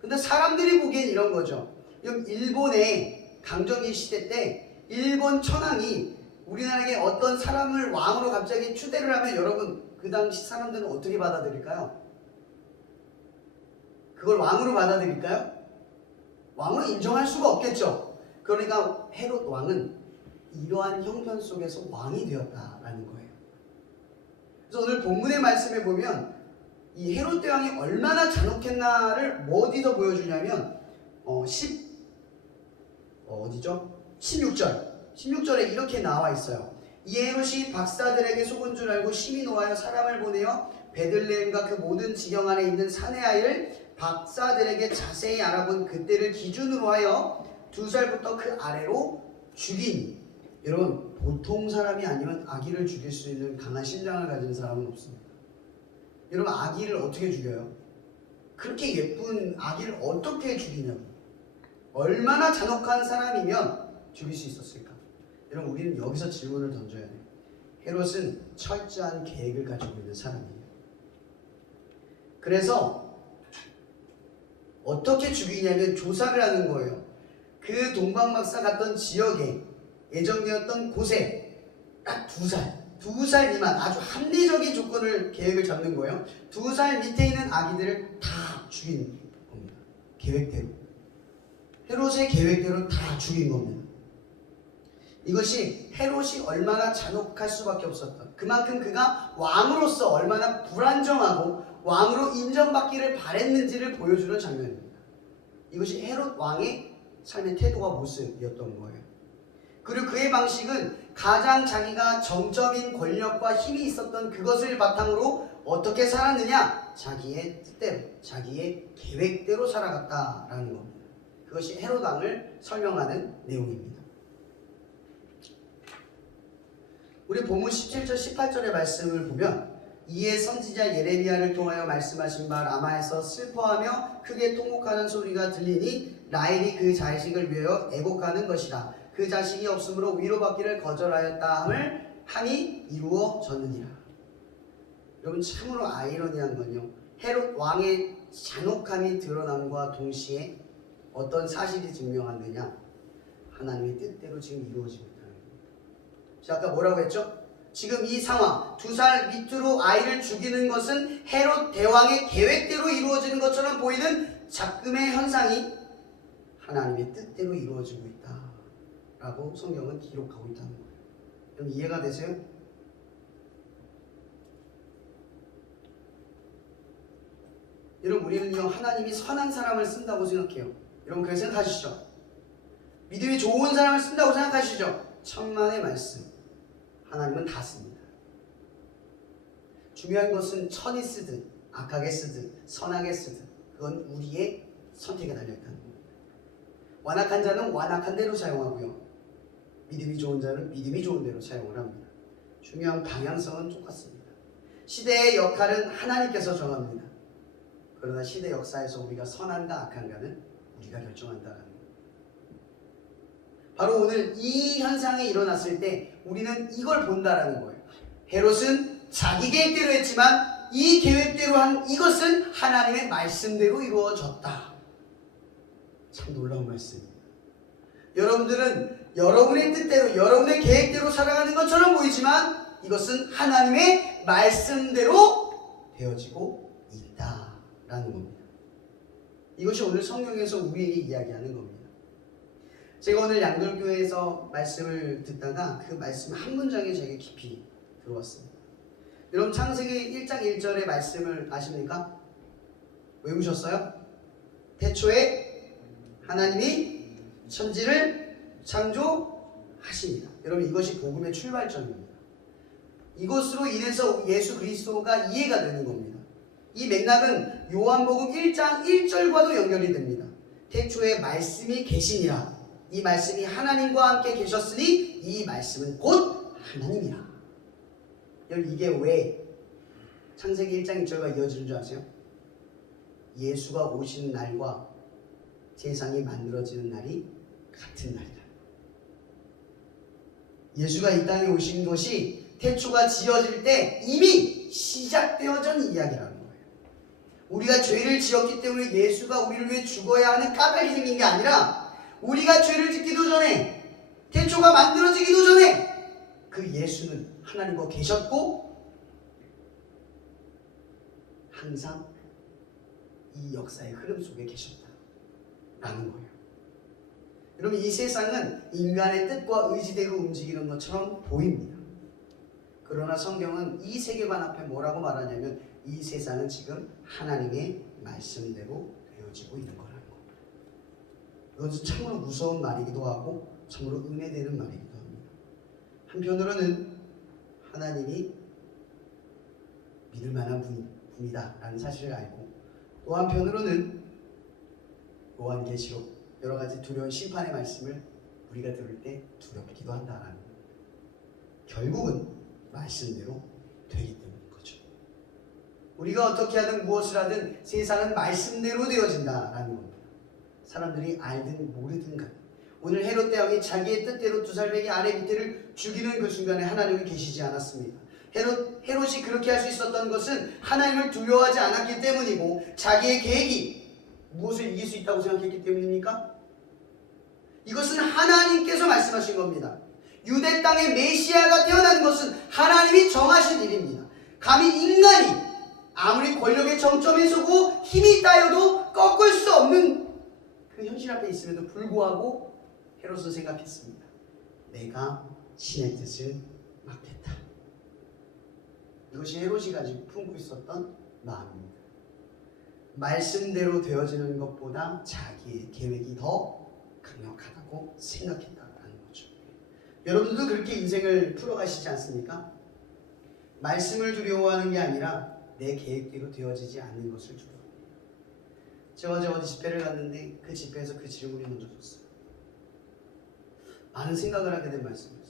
근데 사람들이 보기엔 이런 거죠. 일본의 강점기 시대 때 일본 천황이 우리나라에 어떤 사람을 왕으로 갑자기 추대를 하면 여러분 그 당시 사람들은 어떻게 받아들일까요? 그걸 왕으로 받아들일까요? 왕으로 인정할 수가 없겠죠. 그러니까 헤롯 왕은 이러한 형편 속에서 왕이 되었다라는 거예요. 그래서 오늘 본문의 말씀에 보면 이 헤롯 대왕이 얼마나 잔혹했나를 어디서 보여주냐면 16절에 이렇게 나와 있어요. 이 헤롯이 박사들에게 속은 줄 알고 심히 노하여 사람을 보내어 베들레헴과 그 모든 지경 안에 있는 사내 아이를 박사들에게 자세히 알아본 그때를 기준으로 하여 2살부터 그 아래로 죽이니. 여러분, 보통 사람이 아니면 아기를 죽일 수 있는 강한 심장을 가진 사람은 없습니다. 여러분, 아기를 어떻게 죽여요? 그렇게 예쁜 아기를 어떻게 죽이냐고. 얼마나 잔혹한 사람이면 죽일 수 있었을까? 여러분, 우리는 여기서 질문을 던져야 돼요. 헤롯은 철저한 계획을 가지고 있는 사람이에요. 그래서 어떻게 죽이냐면 조사를 하는 거예요. 그 동방박사 갔던 지역에 예정되었던 곳에 딱 2살 미만, 아주 합리적인 조건을 계획을 잡는 거예요. 2살 밑에 있는 아기들을 다 죽인 겁니다. 계획대로. 헤롯의 계획대로 다 죽인 겁니다. 이것이 헤롯이 얼마나 잔혹할 수밖에 없었던, 그만큼 그가 왕으로서 얼마나 불안정하고 왕으로 인정받기를 바랬는지를 보여주는 장면입니다. 이것이 헤롯 왕의 삶의 태도와 모습이었던 거예요. 그리고 그의 방식은 가장 자기가 정점인 권력과 힘이 있었던 그것을 바탕으로 어떻게 살았느냐? 자기의 뜻대로, 자기의 계획대로 살아갔다라는 겁니다. 그것이 헤롯 왕을 설명하는 내용입니다. 우리 본문 17절 18절의 말씀을 보면, 이에 선지자 예레미야를 통하여 말씀하신 바 라마에서 슬퍼하며 크게 통곡하는 소리가 들리니 라헬이 그 자식을 위하여 애곡하는 것이라. 그 자식이 없으므로 위로받기를 거절하였다 함이 이루어졌느니라. 여러분, 참으로 아이러니한 건요, 헤롯 왕의 잔혹함이 드러남과 동시에 어떤 사실이 증명하느냐? 하나님의 뜻대로 지금 이루어지고 있다는 겁니다. 자, 아까 뭐라고 했죠? 지금 이 상황, 2살 밑으로 아이를 죽이는 것은 헤롯 대왕의 계획대로 이루어지는 것처럼 보이는 작금의 현상이 하나님의 뜻대로 이루어지고 있다 라고 성경은 기록하고 있다는 거예요. 여러분, 이해가 되세요? 여러분, 우리는요, 하나님이 선한 사람을 쓴다고 생각해요. 여러분, 그렇게 생각하시죠? 믿음이 좋은 사람을 쓴다고 생각하시죠? 천만의 말씀, 하나님은 다 씁니다. 중요한 것은 천이 쓰든 악하게 쓰든 선하게 쓰든 그건 우리의 선택에 달려있다는 겁니다. 완악한 자는 완악한 대로 사용하고요, 믿음이 좋은 자는 믿음이 좋은 대로 사용을 합니다. 중요한 방향성은 똑같습니다. 시대의 역할은 하나님께서 정합니다. 그러나 시대 역사에서 우리가 선한가 악한가는 우리가 결정한다는 겁니다. 바로 오늘 이 현상이 일어났을 때 우리는 이걸 본다라는 거예요. 헤롯은 자기 계획대로 했지만 이 계획대로 한 이것은 하나님의 말씀대로 이루어졌다. 참 놀라운 말씀입니다. 여러분들은 여러분의 뜻대로, 여러분의 계획대로 살아가는 것처럼 보이지만 이것은 하나님의 말씀대로 되어지고 있다라는 겁니다. 이것이 오늘 성경에서 우리에게 이야기하는 겁니다. 제가 오늘 양돌교회에서 말씀을 듣다가 그 말씀 한 문장에 제게 깊이 들어왔습니다. 여러분, 창세기 1장 1절의 말씀을 아십니까? 외우셨어요? 태초에 하나님이 천지를 창조하십니다. 여러분, 이것이 복음의 출발점입니다. 이것으로 인해서 예수 그리스도가 이해가 되는 겁니다. 이 맥락은 요한복음 1장 1절과도 연결이 됩니다. 태초에 말씀이 계시니라. 이 말씀이 하나님과 함께 계셨으니 이 말씀은 곧 하나님이라. 여러분, 이게 왜 창세기 1장 1절과 이어지는 줄 아세요? 예수가 오신 날과 세상이 만들어지는 날이 같은 날이다. 예수가 이 땅에 오신 것이 태초가 지어질 때 이미 시작되어진 이야기라는 거예요. 우리가 죄를 지었기 때문에 예수가 우리를 위해 죽어야 하는 까닭이 생긴 게 아니라 우리가 죄를 짓기도 전에, 태초가 만들어지기도 전에 그 예수는 하나님과 계셨고 항상 이 역사의 흐름 속에 계셨다라는 거예요. 여러분, 이 세상은 인간의 뜻과 의지대로 움직이는 것처럼 보입니다. 그러나 성경은 이 세계관 앞에 뭐라고 말하냐면 이 세상은 지금 하나님의 말씀대로 되어지고 있는 거라는 겁니다. 이것은 참으로 무서운 말이기도 하고 참으로 은혜되는 말이기도 합니다. 한편으로는 하나님이 믿을 만한 분이다라는 사실을 알고, 또 한편으로는 요한계시록 여러 가지 두려운 심판의 말씀을 우리가 들을 때 두렵기도 한다라는 것. 결국은 말씀대로 되기 때문인 거죠. 우리가 어떻게 하든 무엇을 하든 세상은 말씀대로 되어진다라는 겁니다. 사람들이 알든 모르든 간에. 오늘 헤롯 대왕이 자기의 뜻대로 두 살배기 아내 밑에를 죽이는 그 순간에 하나님은 계시지 않았습니다. 헤롯이 그렇게 할 수 있었던 것은 하나님을 두려워하지 않았기 때문이고, 자기의 계획이 무엇을 이길 수 있다고 생각했기 때문입니까? 이것은 하나님께서 말씀하신 겁니다. 유대 땅에 메시아가 태어나는 것은 하나님이 정하신 일입니다. 감히 인간이 아무리 권력의 정점에 서고 힘이 있다여도 꺾을 수 없는 그 현실 앞에 있음에도 불구하고 헤롯은 생각했습니다. 내가 신의 뜻을 맡겠다. 이것이 헤롯이 가지고 품고 있었던 마음입니다. 말씀대로 되어지는 것보다 자기의 계획이 더 강력하다고 생각했다는 거죠. 여러분들도 그렇게 인생을 풀어가시지 않습니까? 말씀을 두려워하는 게 아니라 내 계획대로 되어지지 않는 것을 두려워합니다. 제가 어디 집회를 갔는데 그 집회에서 그 질문이 먼저 줬어요. 많은 생각을 하게 된 말씀이었어요.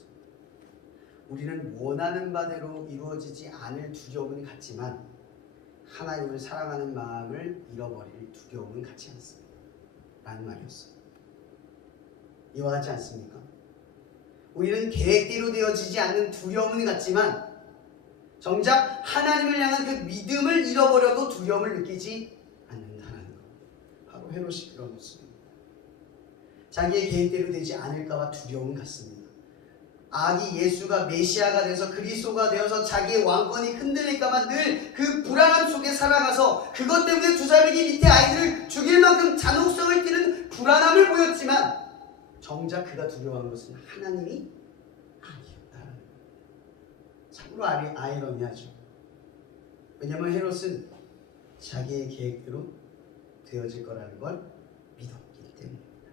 우리는 원하는 바대로 이루어지지 않을 두려움은 같지만 하나님을 사랑하는 마음을 잃어버릴 두려움은 같지 않습니다. 라는 말이었어요. 이와 같지 않습니까? 우리는 계획대로 되어지지 않는 두려움은 같지만 정작 하나님을 향한 그 믿음을 잃어버려도 두려움을 느끼지 않는다는 것. 바로 헤롯이 그런 모습입니다. 자기의 계획대로 되지 않을까봐 두려움은 같습니다. 아기 예수가 메시아가 돼서 그리스도가 되어서 자기의 왕권이 흔들릴까봐 늘 그 불안함 속에 살아가서 그것 때문에 두 살배기 밑에 아이들을 죽일 만큼 잔혹성을 띠는 불안함을 보였지만 정작 그가 두려워한 것은 하나님이 아니었다는 거예요. 참으로 아이러니하죠. 왜냐하면 헤롯은 자기의 계획대로 되어질 거라는 걸 믿었기 때문입니다.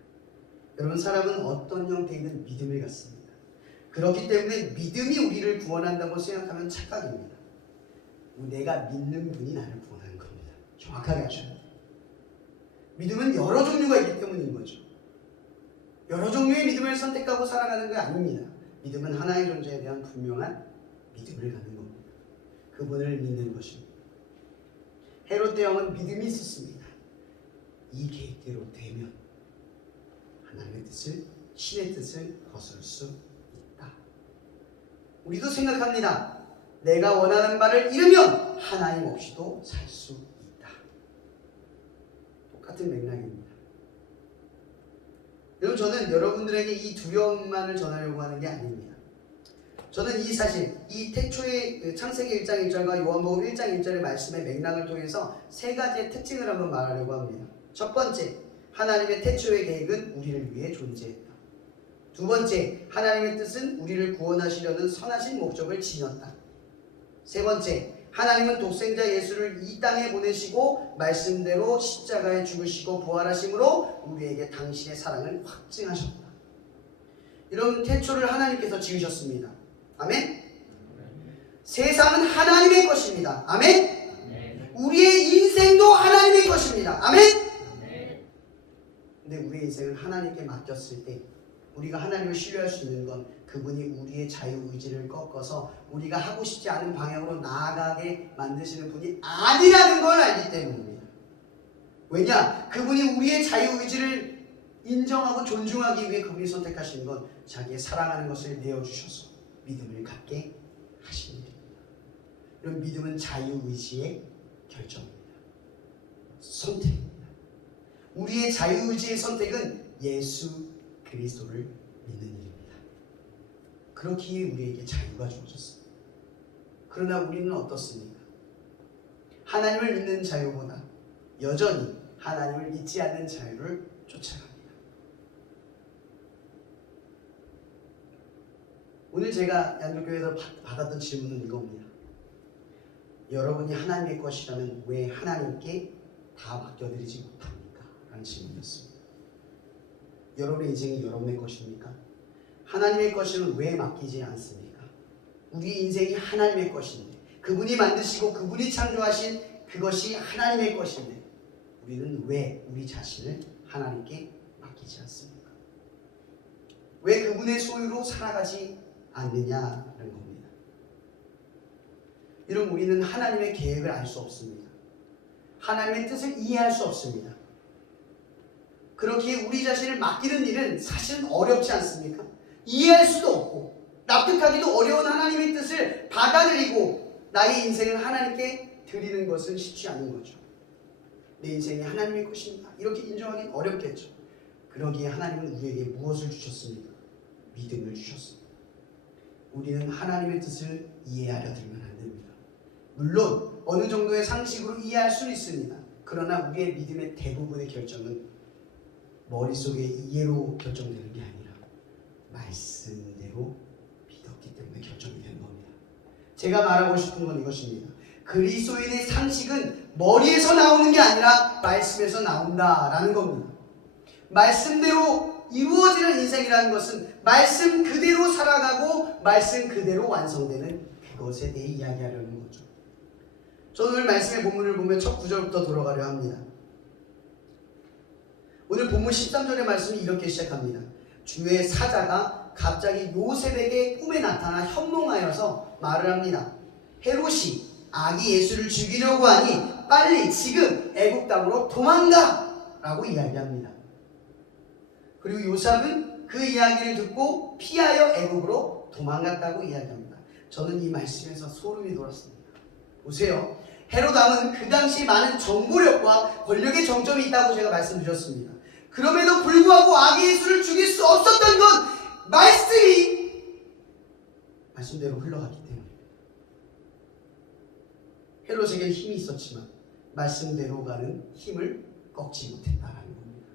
여러분, 사람은 어떤 형태이든 믿음을 갖습니다. 그렇기 때문에 믿음이 우리를 구원한다고 생각하면 착각입니다. 내가 믿는 분이 나를 구원하는 겁니다. 정확하게 하셔야 돼요. 믿음은 여러 종류가 있기 때문인 거죠. 여러 종류의 믿음을 선택하고 살아가는 게 아닙니다. 믿음은 하나의 존재에 대한 분명한 믿음을 갖는 겁니다. 그분을 믿는 것입니다. 헤롯 대왕은 믿음이 있었습니다. 이 계획대로 되면 하나님의 뜻을, 신의 뜻을 거스를 수 있다. 우리도 생각합니다. 내가 원하는 바를 이루면 하나님 없이도 살 수 있다. 똑같은 맥락입니다. 여러분, 저는 여러분들에게 이 두려움만을 전하려고 하는 게 아닙니다. 저는 이 사실, 이 태초의 창세기 1장 1절과 요한복음 1장 1절의 말씀의 맥락을 통해서 세 가지의 특징을 한번 말하려고 합니다. 첫 번째, 하나님의 태초의 계획은 우리를 위해 존재했다. 두 번째, 하나님의 뜻은 우리를 구원하시려는 선하신 목적을 지녔다. 세 번째, 하나님은 독생자 예수를 이 땅에 보내시고 말씀대로 십자가에 죽으시고 부활하심으로 우리에게 당신의 사랑을 확증하셨다. 이런 태초를 하나님께서 지으셨습니다. 아멘? 세상은 하나님의 것입니다. 아멘? 우리의 인생도 하나님의 것입니다. 아멘? 근데 우리의 인생을 하나님께 맡겼을 때 우리가 하나님을 신뢰할 수 있는 건 그분이 우리의 자유의지를 꺾어서 우리가 하고 싶지 않은 방향으로 나아가게 만드시는 분이 아니라는 걸 알기 때문입니다. 왜냐? 그분이 우리의 자유의지를 인정하고 존중하기 위해 그분이 선택하신 건 자기의 사랑하는 것을 내어주셔서 믿음을 갖게 하시는 일입니다. 이런 믿음은 자유의지의 결정입니다. 선택입니다. 우리의 자유의지의 선택은 예수 그리스도를 믿는 일입니다. 그렇기에 우리에게 자유가 주어졌습니다. 그러나 우리는 어떻습니까? 하나님을 믿는 자유보다 여전히 하나님을 믿지 않는 자유를 쫓아갑니다. 오늘 제가 양교교회에서 받았던 질문은 이겁니다. 여러분이 하나님의 것이라면 왜 하나님께 다 맡겨드리지 못합니까? 라는 질문이었습니다. 여러분의 인생이 여러분의 것입니까? 하나님의 것은 왜 맡기지 않습니까? 우리 인생이 하나님의 것인데 그분이 만드시고 그분이 창조하신 그것이 하나님의 것인데 우리는 왜 우리 자신을 하나님께 맡기지 않습니까? 왜 그분의 소유로 살아가지 않느냐는 겁니다. 여러분, 우리는 하나님의 계획을 알 수 없습니다. 하나님의 뜻을 이해할 수 없습니다. 그렇게 우리 자신을 맡기는 일은 사실은 어렵지 않습니까? 이해할 수도 없고 납득하기도 어려운 하나님의 뜻을 받아들이고 나의 인생을 하나님께 드리는 것은 쉽지 않은 거죠. 내 인생이 하나님의 것입니다. 이렇게 인정하기는 어렵겠죠. 그러기에 하나님은 우리에게 무엇을 주셨습니까? 믿음을 주셨습니다. 우리는 하나님의 뜻을 이해하려 들면 안 됩니다. 물론 어느 정도의 상식으로 이해할 수는 있습니다. 그러나 우리의 믿음의 대부분의 결정은 머릿속의 이해로 결정되는 게 아니라 말씀대로 믿었기 때문에 결정이 되는 겁니다. 제가 말하고 싶은 건 이것입니다. 그리스도인의 상식은 머리에서 나오는 게 아니라 말씀에서 나온다라는 겁니다. 말씀대로 이루어지는 인생이라는 것은 말씀 그대로 살아가고 말씀 그대로 완성되는 그것에 대해 이야기하려는 거죠. 저는 오늘 말씀의 본문을 보면 첫 구절부터 돌아가려 합니다. 오늘 본문 13절의 말씀이 이렇게 시작합니다. 주의 사자가 갑자기 요셉에게 꿈에 나타나 현몽하여서 말을 합니다. 헤롯이 아기 예수를 죽이려고 하니 빨리 지금 애국 땅으로 도망가! 라고 이야기합니다. 그리고 요셉은 그 이야기를 듣고 피하여 애국으로 도망갔다고 이야기합니다. 저는 이 말씀에서 소름이 돋았습니다. 보세요. 헤롯 왕은 그 당시 많은 정보력과 권력의 정점이 있다고 제가 말씀드렸습니다. 그럼에도 불구하고 아기 예수를 죽일 수 없었던 건 말씀대로 흘러갔기 때문입니다. 헤롯에게 힘이 있었지만 말씀대로 가는 힘을 꺾지 못했다라는 겁니다.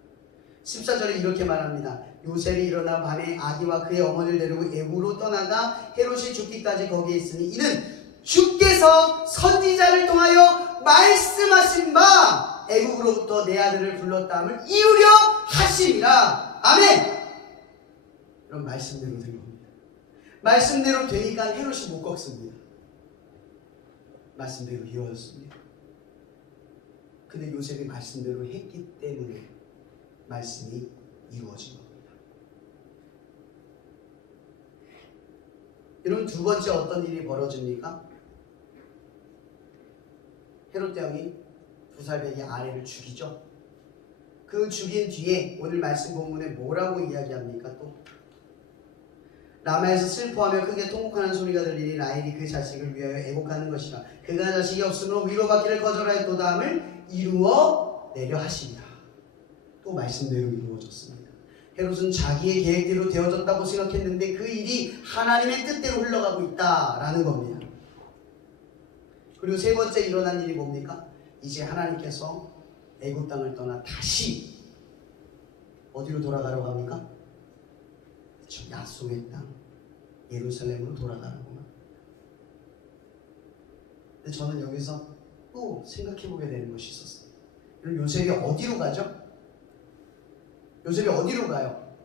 14절에 이렇게 말합니다. 요셉이 일어나 밤에 아기와 그의 어머니를 데리고 애굽으로 떠나가 헤롯이 죽기까지 거기에 있으니 이는 주께서 선지자를 통하여 말씀하신 바 애국으로부터 내 아들을 불렀다함을 이루려 하심이라. 아멘. 이런 말씀대로 된 겁니다. 말씀대로 되니까 헤롯이 못 꺾습니다. 말씀대로 이루어졌습니다. 근데 요셉이 말씀대로 했기 때문에 말씀이 이루어진 겁니다. 여러분, 두 번째 어떤 일이 벌어집니까? 헤롯 왕이 두 살배기 아내를 죽이죠. 그 죽인 뒤에 오늘 말씀 본문에 뭐라고 이야기합니까? 또 라마에서 슬퍼하며 크게 통곡하는 소리가 들리니 라헬이 그 자식을 위하여 애곡하는 것이라. 그가 자식이 없으므로 위로받기를 거절하였도다함을 이루어 내려 하시니라. 또 말씀대로 이루어졌습니다. 헤롯은 자기의 계획대로 되어졌다고 생각했는데 그 일이 하나님의 뜻대로 흘러가고 있다라는 겁니다. 그리고 세 번째 일어난 일이 뭡니까? 이제 하나님께서 애굽 땅을 떠나 다시 어디로 돌아가려고 합니까? 그렇죠. 약속의 땅 예루살렘으로 돌아가는구나. 근데 저는 여기서 또 생각해보게 되는 것이 있었어요. 그럼 요셉이 어디로 가죠? 요셉이 어디로 가요?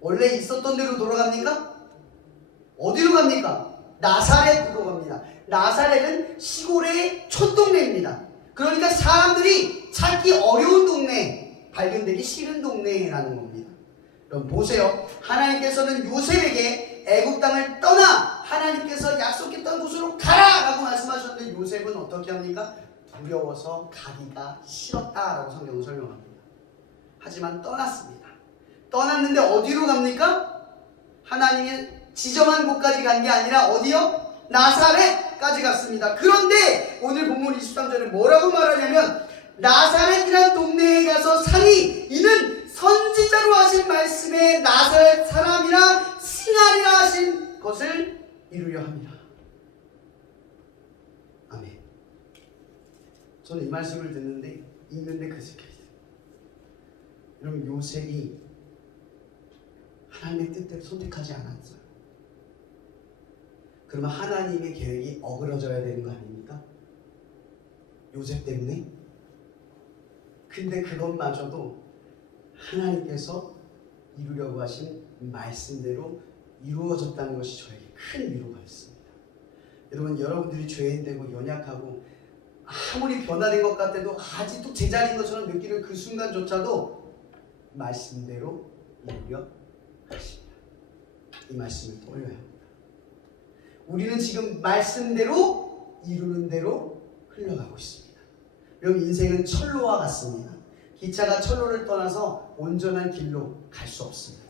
원래 있었던 데로 돌아갑니까? 어디로 갑니까? 나사렛으로 갑니다. 나사렛은 시골의 촌동네입니다. 그러니까 사람들이 찾기 어려운 동네, 발견되기 싫은 동네라는 겁니다. 그럼 보세요. 하나님께서는 요셉에게 애굽 땅을 떠나 하나님께서 약속했던 곳으로 가라라고 말씀하셨는데 요셉은 어떻게 합니까? 두려워서 가기가 싫었다라고 성경은 설명합니다. 하지만 떠났습니다. 떠났는데 어디로 갑니까? 하나님의 지정한 곳까지 간 게 아니라 어디요? 나사렛까지 갔습니다. 그런데 오늘 본문 23절에 뭐라고 말하냐면 나사렛이라는 동네에 가서 사니 이는 선지자로 하신 말씀에 나사렛 사람이라 칭하리라 하신 것을 이루려 합니다. 아멘. 저는 이 말씀을 읽는데 그 생각이 들어요. 여러분, 요셉이 하나님의 뜻대로 선택하지 않았어요. 그러면 하나님의 계획이 어그러져야 되는 거 아닙니까? 요셉 때문에? 근데 그것마저도 하나님께서 이루려고 하신 말씀대로 이루어졌다는 것이 저에게 큰 위로가 있습니다. 여러분들이 죄인되고 연약하고 아무리 변화된 것 같아도 아직도 제자리인 것처럼 느끼는 그 순간조차도 말씀대로 이루려 하십니다. 이 말씀을 떠올려야 합니다. 우리는 지금 말씀대로 이루는 대로 흘러가고 있습니다. 여러분, 인생은 철로와 같습니다. 기차가 철로를 떠나서 온전한 길로 갈 수 없습니다.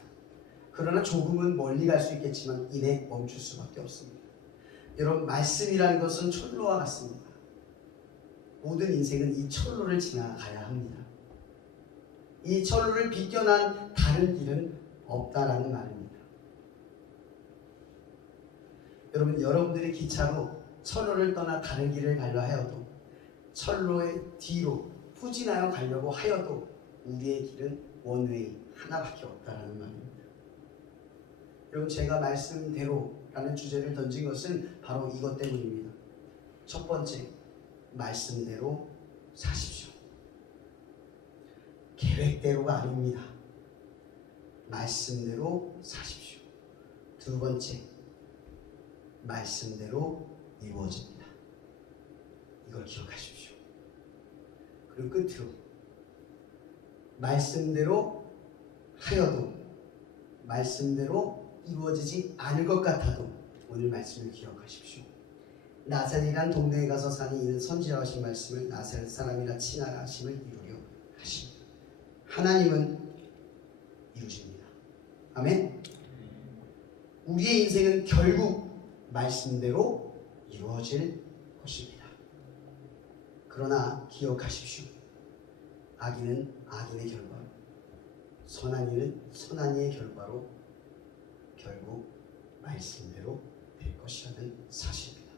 그러나 조금은 멀리 갈 수 있겠지만 이내 멈출 수밖에 없습니다. 여러분, 말씀이라는 것은 철로와 같습니다. 모든 인생은 이 철로를 지나가야 합니다. 이 철로를 비껴난 다른 길은 없다라는 말입니다. 여러분, 여러분들의 기차로 철로를 떠나 다른 길을 가려 하여도 철로의 뒤로 후진하여 가려고 하여도 우리의 길은 원웨이 하나밖에 없다라는 말입니다. 여러분, 제가 말씀대로라는 주제를 던진 것은 바로 이것 때문입니다. 첫 번째, 말씀대로 사십시오. 계획대로가 아닙니다. 말씀대로 사십시오. 두 번째, 말씀대로 이루어집니다. 이걸 기억하십시오. 그리고 끝으로, 말씀대로 하여도 말씀대로 이루어지지 않을 것 같아도 오늘 말씀을 기억하십시오. 나사렛이란 동네에 가서 사니 이는 선지자하신 말씀을 나사렛 사람이라 친하라 하심을 이루려 하십니다. 하나님은 이루십니다. 아멘. 우리의 인생은 결국 말씀대로 이루어질 것입니다. 그러나 기억하십시오. 악인은 악인의 결과로, 선한 이는 선한 이의 결과로 결국 말씀대로 될 것이라는 사실입니다.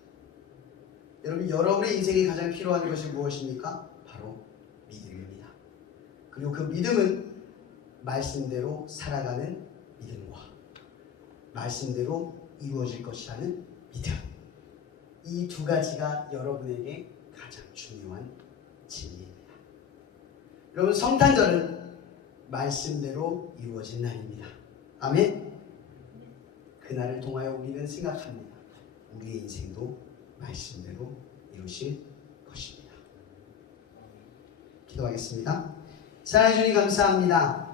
여러분, 여러분의 인생에 가장 필요한 것이 무엇입니까? 바로 믿음입니다. 그리고 그 믿음은 말씀대로 살아가는 믿음과 말씀대로 이루어질 것이라는 믿음, 이 두 가지가 여러분에게 가장 중요한 진리입니다. 여러분, 성탄절은 말씀대로 이루어진 날입니다. 아멘. 그날을 통하여 우리는 생각합니다. 우리의 인생도 말씀대로 이루실 것입니다. 기도하겠습니다. 사랑해 주님 감사합니다.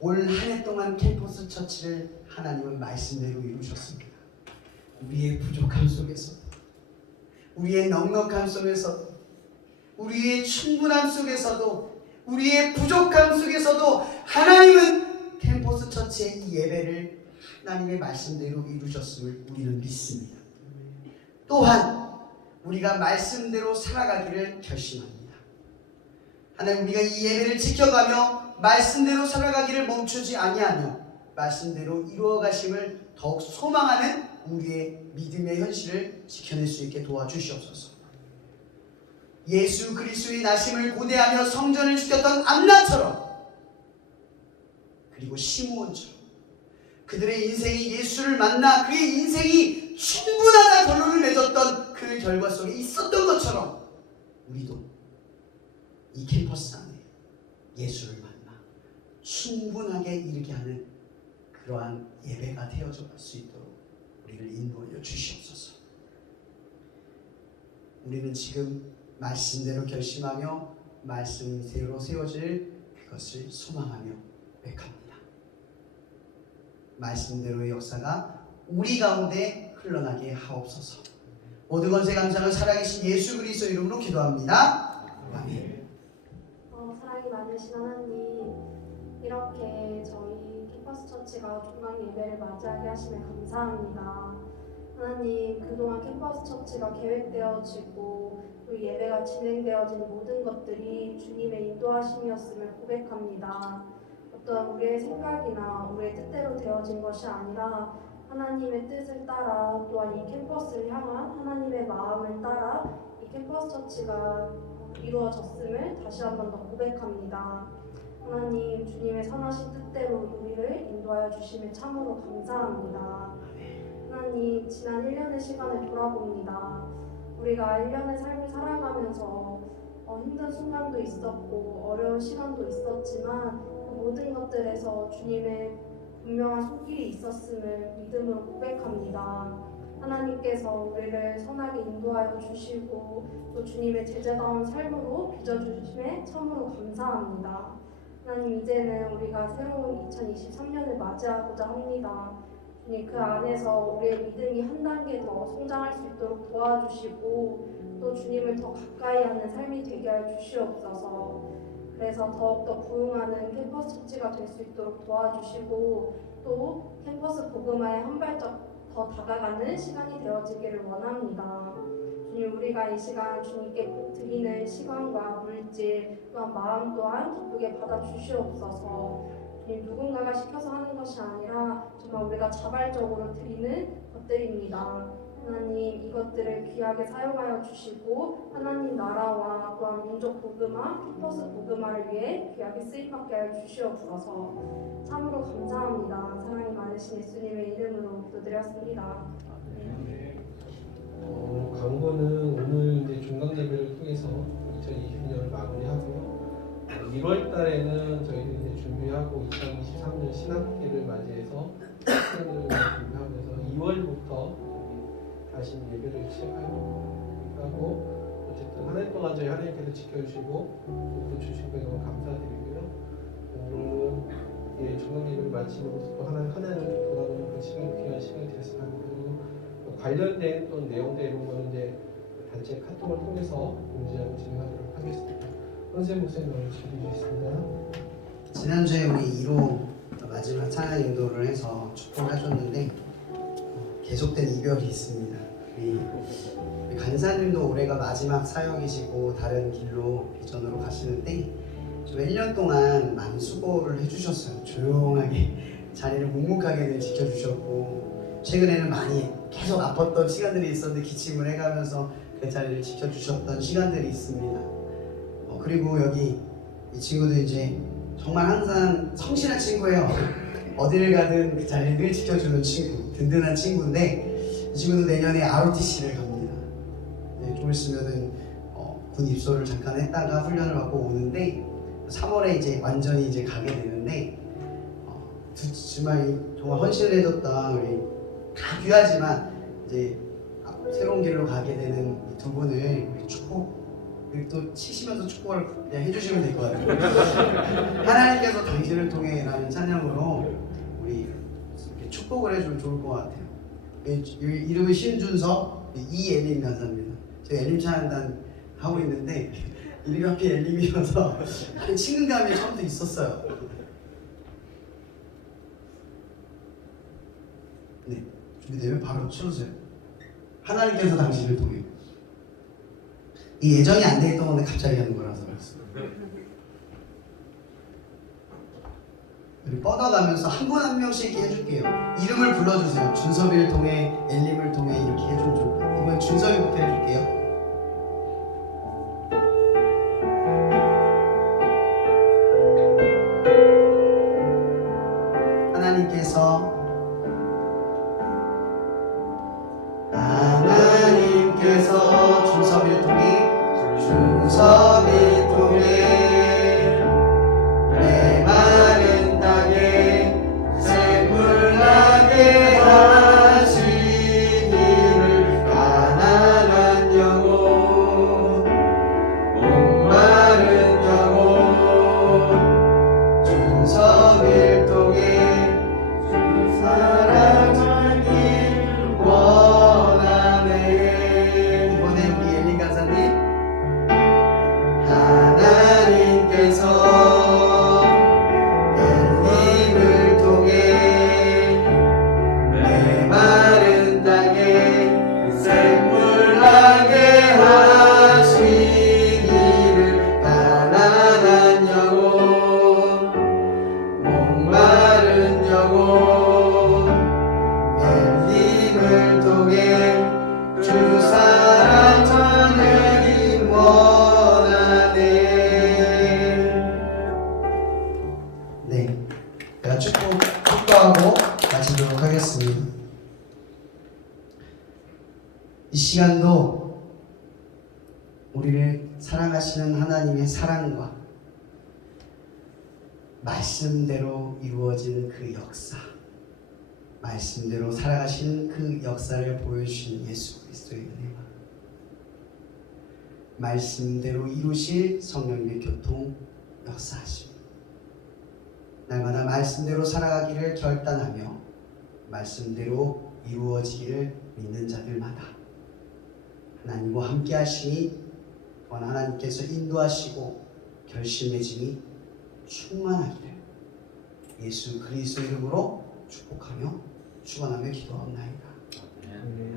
올 한 해 동안 캠퍼스 처치를 하나님은 말씀대로 이루셨습니다. 우리의 부족함 속에서, 우리의 넉넉함 속에서, 우리의 충분함 속에서도, 우리의 부족함 속에서도 하나님은 캠퍼스 처치의 이 예배를 하나님의 말씀대로 이루셨음을 우리는 믿습니다. 또한 우리가 말씀대로 살아가기를 결심합니다. 하나님, 우리가 이 예배를 지켜가며 말씀대로 살아가기를 멈추지 아니하며 말씀대로 이루어가심을 더욱 소망하는 우리의 믿음의 현실을 지켜낼 수 있게 도와주시옵소서. 예수 그리스도의 나심을 고대하며 성전을 지켰던 안나처럼, 그리고 시므온처럼 그들의 인생이 예수를 만나 그의 인생이 충분하다 결론을 맺었던 그 결과 속에 있었던 것처럼 우리도 이 캠퍼스 안에 예수를 만나 충분하게 이르게 하는 그러한 예배가 되어져 갈 수 있도록 우리를 인도하여 주시옵소서. 우리는 지금 말씀대로 결심하며 말씀대로 세워질 그것을 소망하며 고백합니다. 말씀대로의 역사가 우리 가운데 흘러나게 하옵소서. 모든 권세 감사를 살아계신 예수 그리스도 이름으로 기도합니다. 아멘. 사랑이 많으신 하나님, 이렇게 저희 캠퍼스 처치가 중간 예배를 맞이하게 하시면 감사합니다. 하나님, 그동안 캠퍼스 처치가 계획되어지고 그 예배가 진행되어진 모든 것들이 주님의 인도하심이었음을 고백합니다. 어떠한 우리의 생각이나 우리의 뜻대로 되어진 것이 아니라 하나님의 뜻을 따라, 또한 이 캠퍼스를 향한 하나님의 마음을 따라 이 캠퍼스 처치가 이루어졌음을 다시 한 번 더 고백합니다. 하나님, 주님의 선하신 뜻대로 우리를 인도하여 주심에 참으로 감사합니다. 하나님, 지난 1년의 시간을 돌아봅니다. 우리가 1년의 삶을 살아가면서 힘든 순간도 있었고 어려운 시간도 있었지만 그 모든 것들에서 주님의 분명한 손길이 있었음을 믿음으로 고백합니다. 하나님께서 우리를 선하게 인도하여 주시고 또 주님의 제자다운 삶으로 빚어주심에 참으로 감사합니다. 하나님, 이제는 우리가 새로운 2023년을 맞이하고자 합니다. 주님, 그 안에서 우리의 믿음이 한 단계 더 성장할 수 있도록 도와주시고 또 주님을 더 가까이 하는 삶이 되게 하여 주시옵소서. 그래서 더욱더 부흥하는 캠퍼스 처치가 될 수 있도록 도와주시고 또 캠퍼스 복음화에 한 발짝 더 다가가는 시간이 되어지기를 원합니다. 주님, 우리가 이 시간 주님께 드리는 시간과 물질 또한 마음 또한 기쁘게 받아주시옵소서. 주님, 누군가가 시켜서 하는 것이 아니라 정말 우리가 자발적으로 드리는 것들입니다. 하나님, 이것들을 귀하게 사용하여 주시고 하나님 나라와 또한 민족 복음화, 캠퍼스 복음화를 위해 귀하게 쓰임받게 하여 주시옵소서. 참으로 감사합니다. 사랑이 많으신 예수님의 이름으로 기도드렸습니다. 광고는 오늘 이제 중간 예배를 통해서 2022년을 마무리하고요. 1월 달에는 저희들이 이제 준비하고 2023년 신학기를 맞이해서 학생들을 준비하면서 2월부터 다시 예배를 시작하고 어쨌든 한 해 동안 저희 하나님께서 지켜주시고 또 주신 거에 너무 감사드리고요. 오늘은 중간 예배를 마치면서 또 한 해를 돌아보는 그 시간, 귀한 시간이 됐으면 하고 관련된 또 내용들 이런 거는 이제 단체 카톡을 통해서 공지하고 진행하도록 하겠습니다. 선생님 목사님 오늘 질의주셨습니다. 지난주에 우리 2로 마지막 찬양 인도를 해서 축복하셨는데 계속된 이별이 있습니다. 우리 간사님도 올해가 마지막 사역이시고 다른 길로 비전으로 가시는데 좀 1년 동안 많은 수고를 해주셨어요. 조용하게 자리를 묵묵하게 지켜주셨고 최근에는 많이 계속 아팠던 시간들이 있었는데 기침을 해가면서 그 자리를 지켜주셨던 시간들이 있습니다. 그리고 여기 이 친구도 이제 정말 항상 성실한 친구예요. 어디를 가든 그 자리를 늘 지켜주는 친구, 든든한 친구인데 이 친구도 내년에 ROTC를 갑니다. 네, 좀 있으면은 군 입소를 잠깐 했다가 훈련을 받고 오는데 3월에 이제 완전히 이제 가게 되는데 정말 헌신을 해줬던 우리 다 귀하지만 이제 새로운 길로 가게 되는 이 두 분을 축복 또 치시면서 축복을 그냥 해주시면 될 것 같아요. 하나님께서 당신을 통해라는 찬양으로 우리 이렇게 축복을 해주면 좋을 것 같아요. 이름은 신준석, 이엘림 간사입니다. 제가 엘림 찬양단 하고 있는데 이름이 하필 엘림이어서 친근감이 처음부터 있었어요. 네, 준비되면 바로 쳐주세요. 하나님께서 당신을 통해. 이 예정이 안 돼 있던 건데 갑자기 하는 거라서 우리 뻗어가면서 한 분 한 명씩 해줄게요. 이름을 불러주세요. 준섭이를 통해, 엘림을 통해 이렇게 해주면 좋을 것 같아요. 이번 준섭이부터 해줄게요. 하나님께서 준섭이를 통해 메마른 땅에 샘물 나게 하시기를 가난한 영혼 목마른 영혼 준섭이를 통해 사랑하길 원하네. 이번에 우리 엘린 간사님 하나님께서 엘림을 통해 메마른 땅에 샘물 나게 하시기를 가난한 영혼 목마른 영혼 엘림을 통해 주 사랑하는 원하네. 네, 제가 축복하고 마치도록 하겠습니다. 이 시간도 우리를 사랑하시는 하나님의 사랑과 말씀대로 이루어지는 그 역사, 말씀대로 살아가시는 그 역사를 보여주신 예수 그리스도의 은혜와 말씀대로 이루실 성령님의 교통 역사하심, 날마다 말씀대로 살아가기를 결단하며 말씀대로 이루어지기를 믿는 자들마다 하나님과 함께 하시니 또한 하나님께서 인도하시고 결심맺음이 충만하기를 예수 그리스도 이름으로 축복하며 축원하며 기도하옵나이다. 아멘.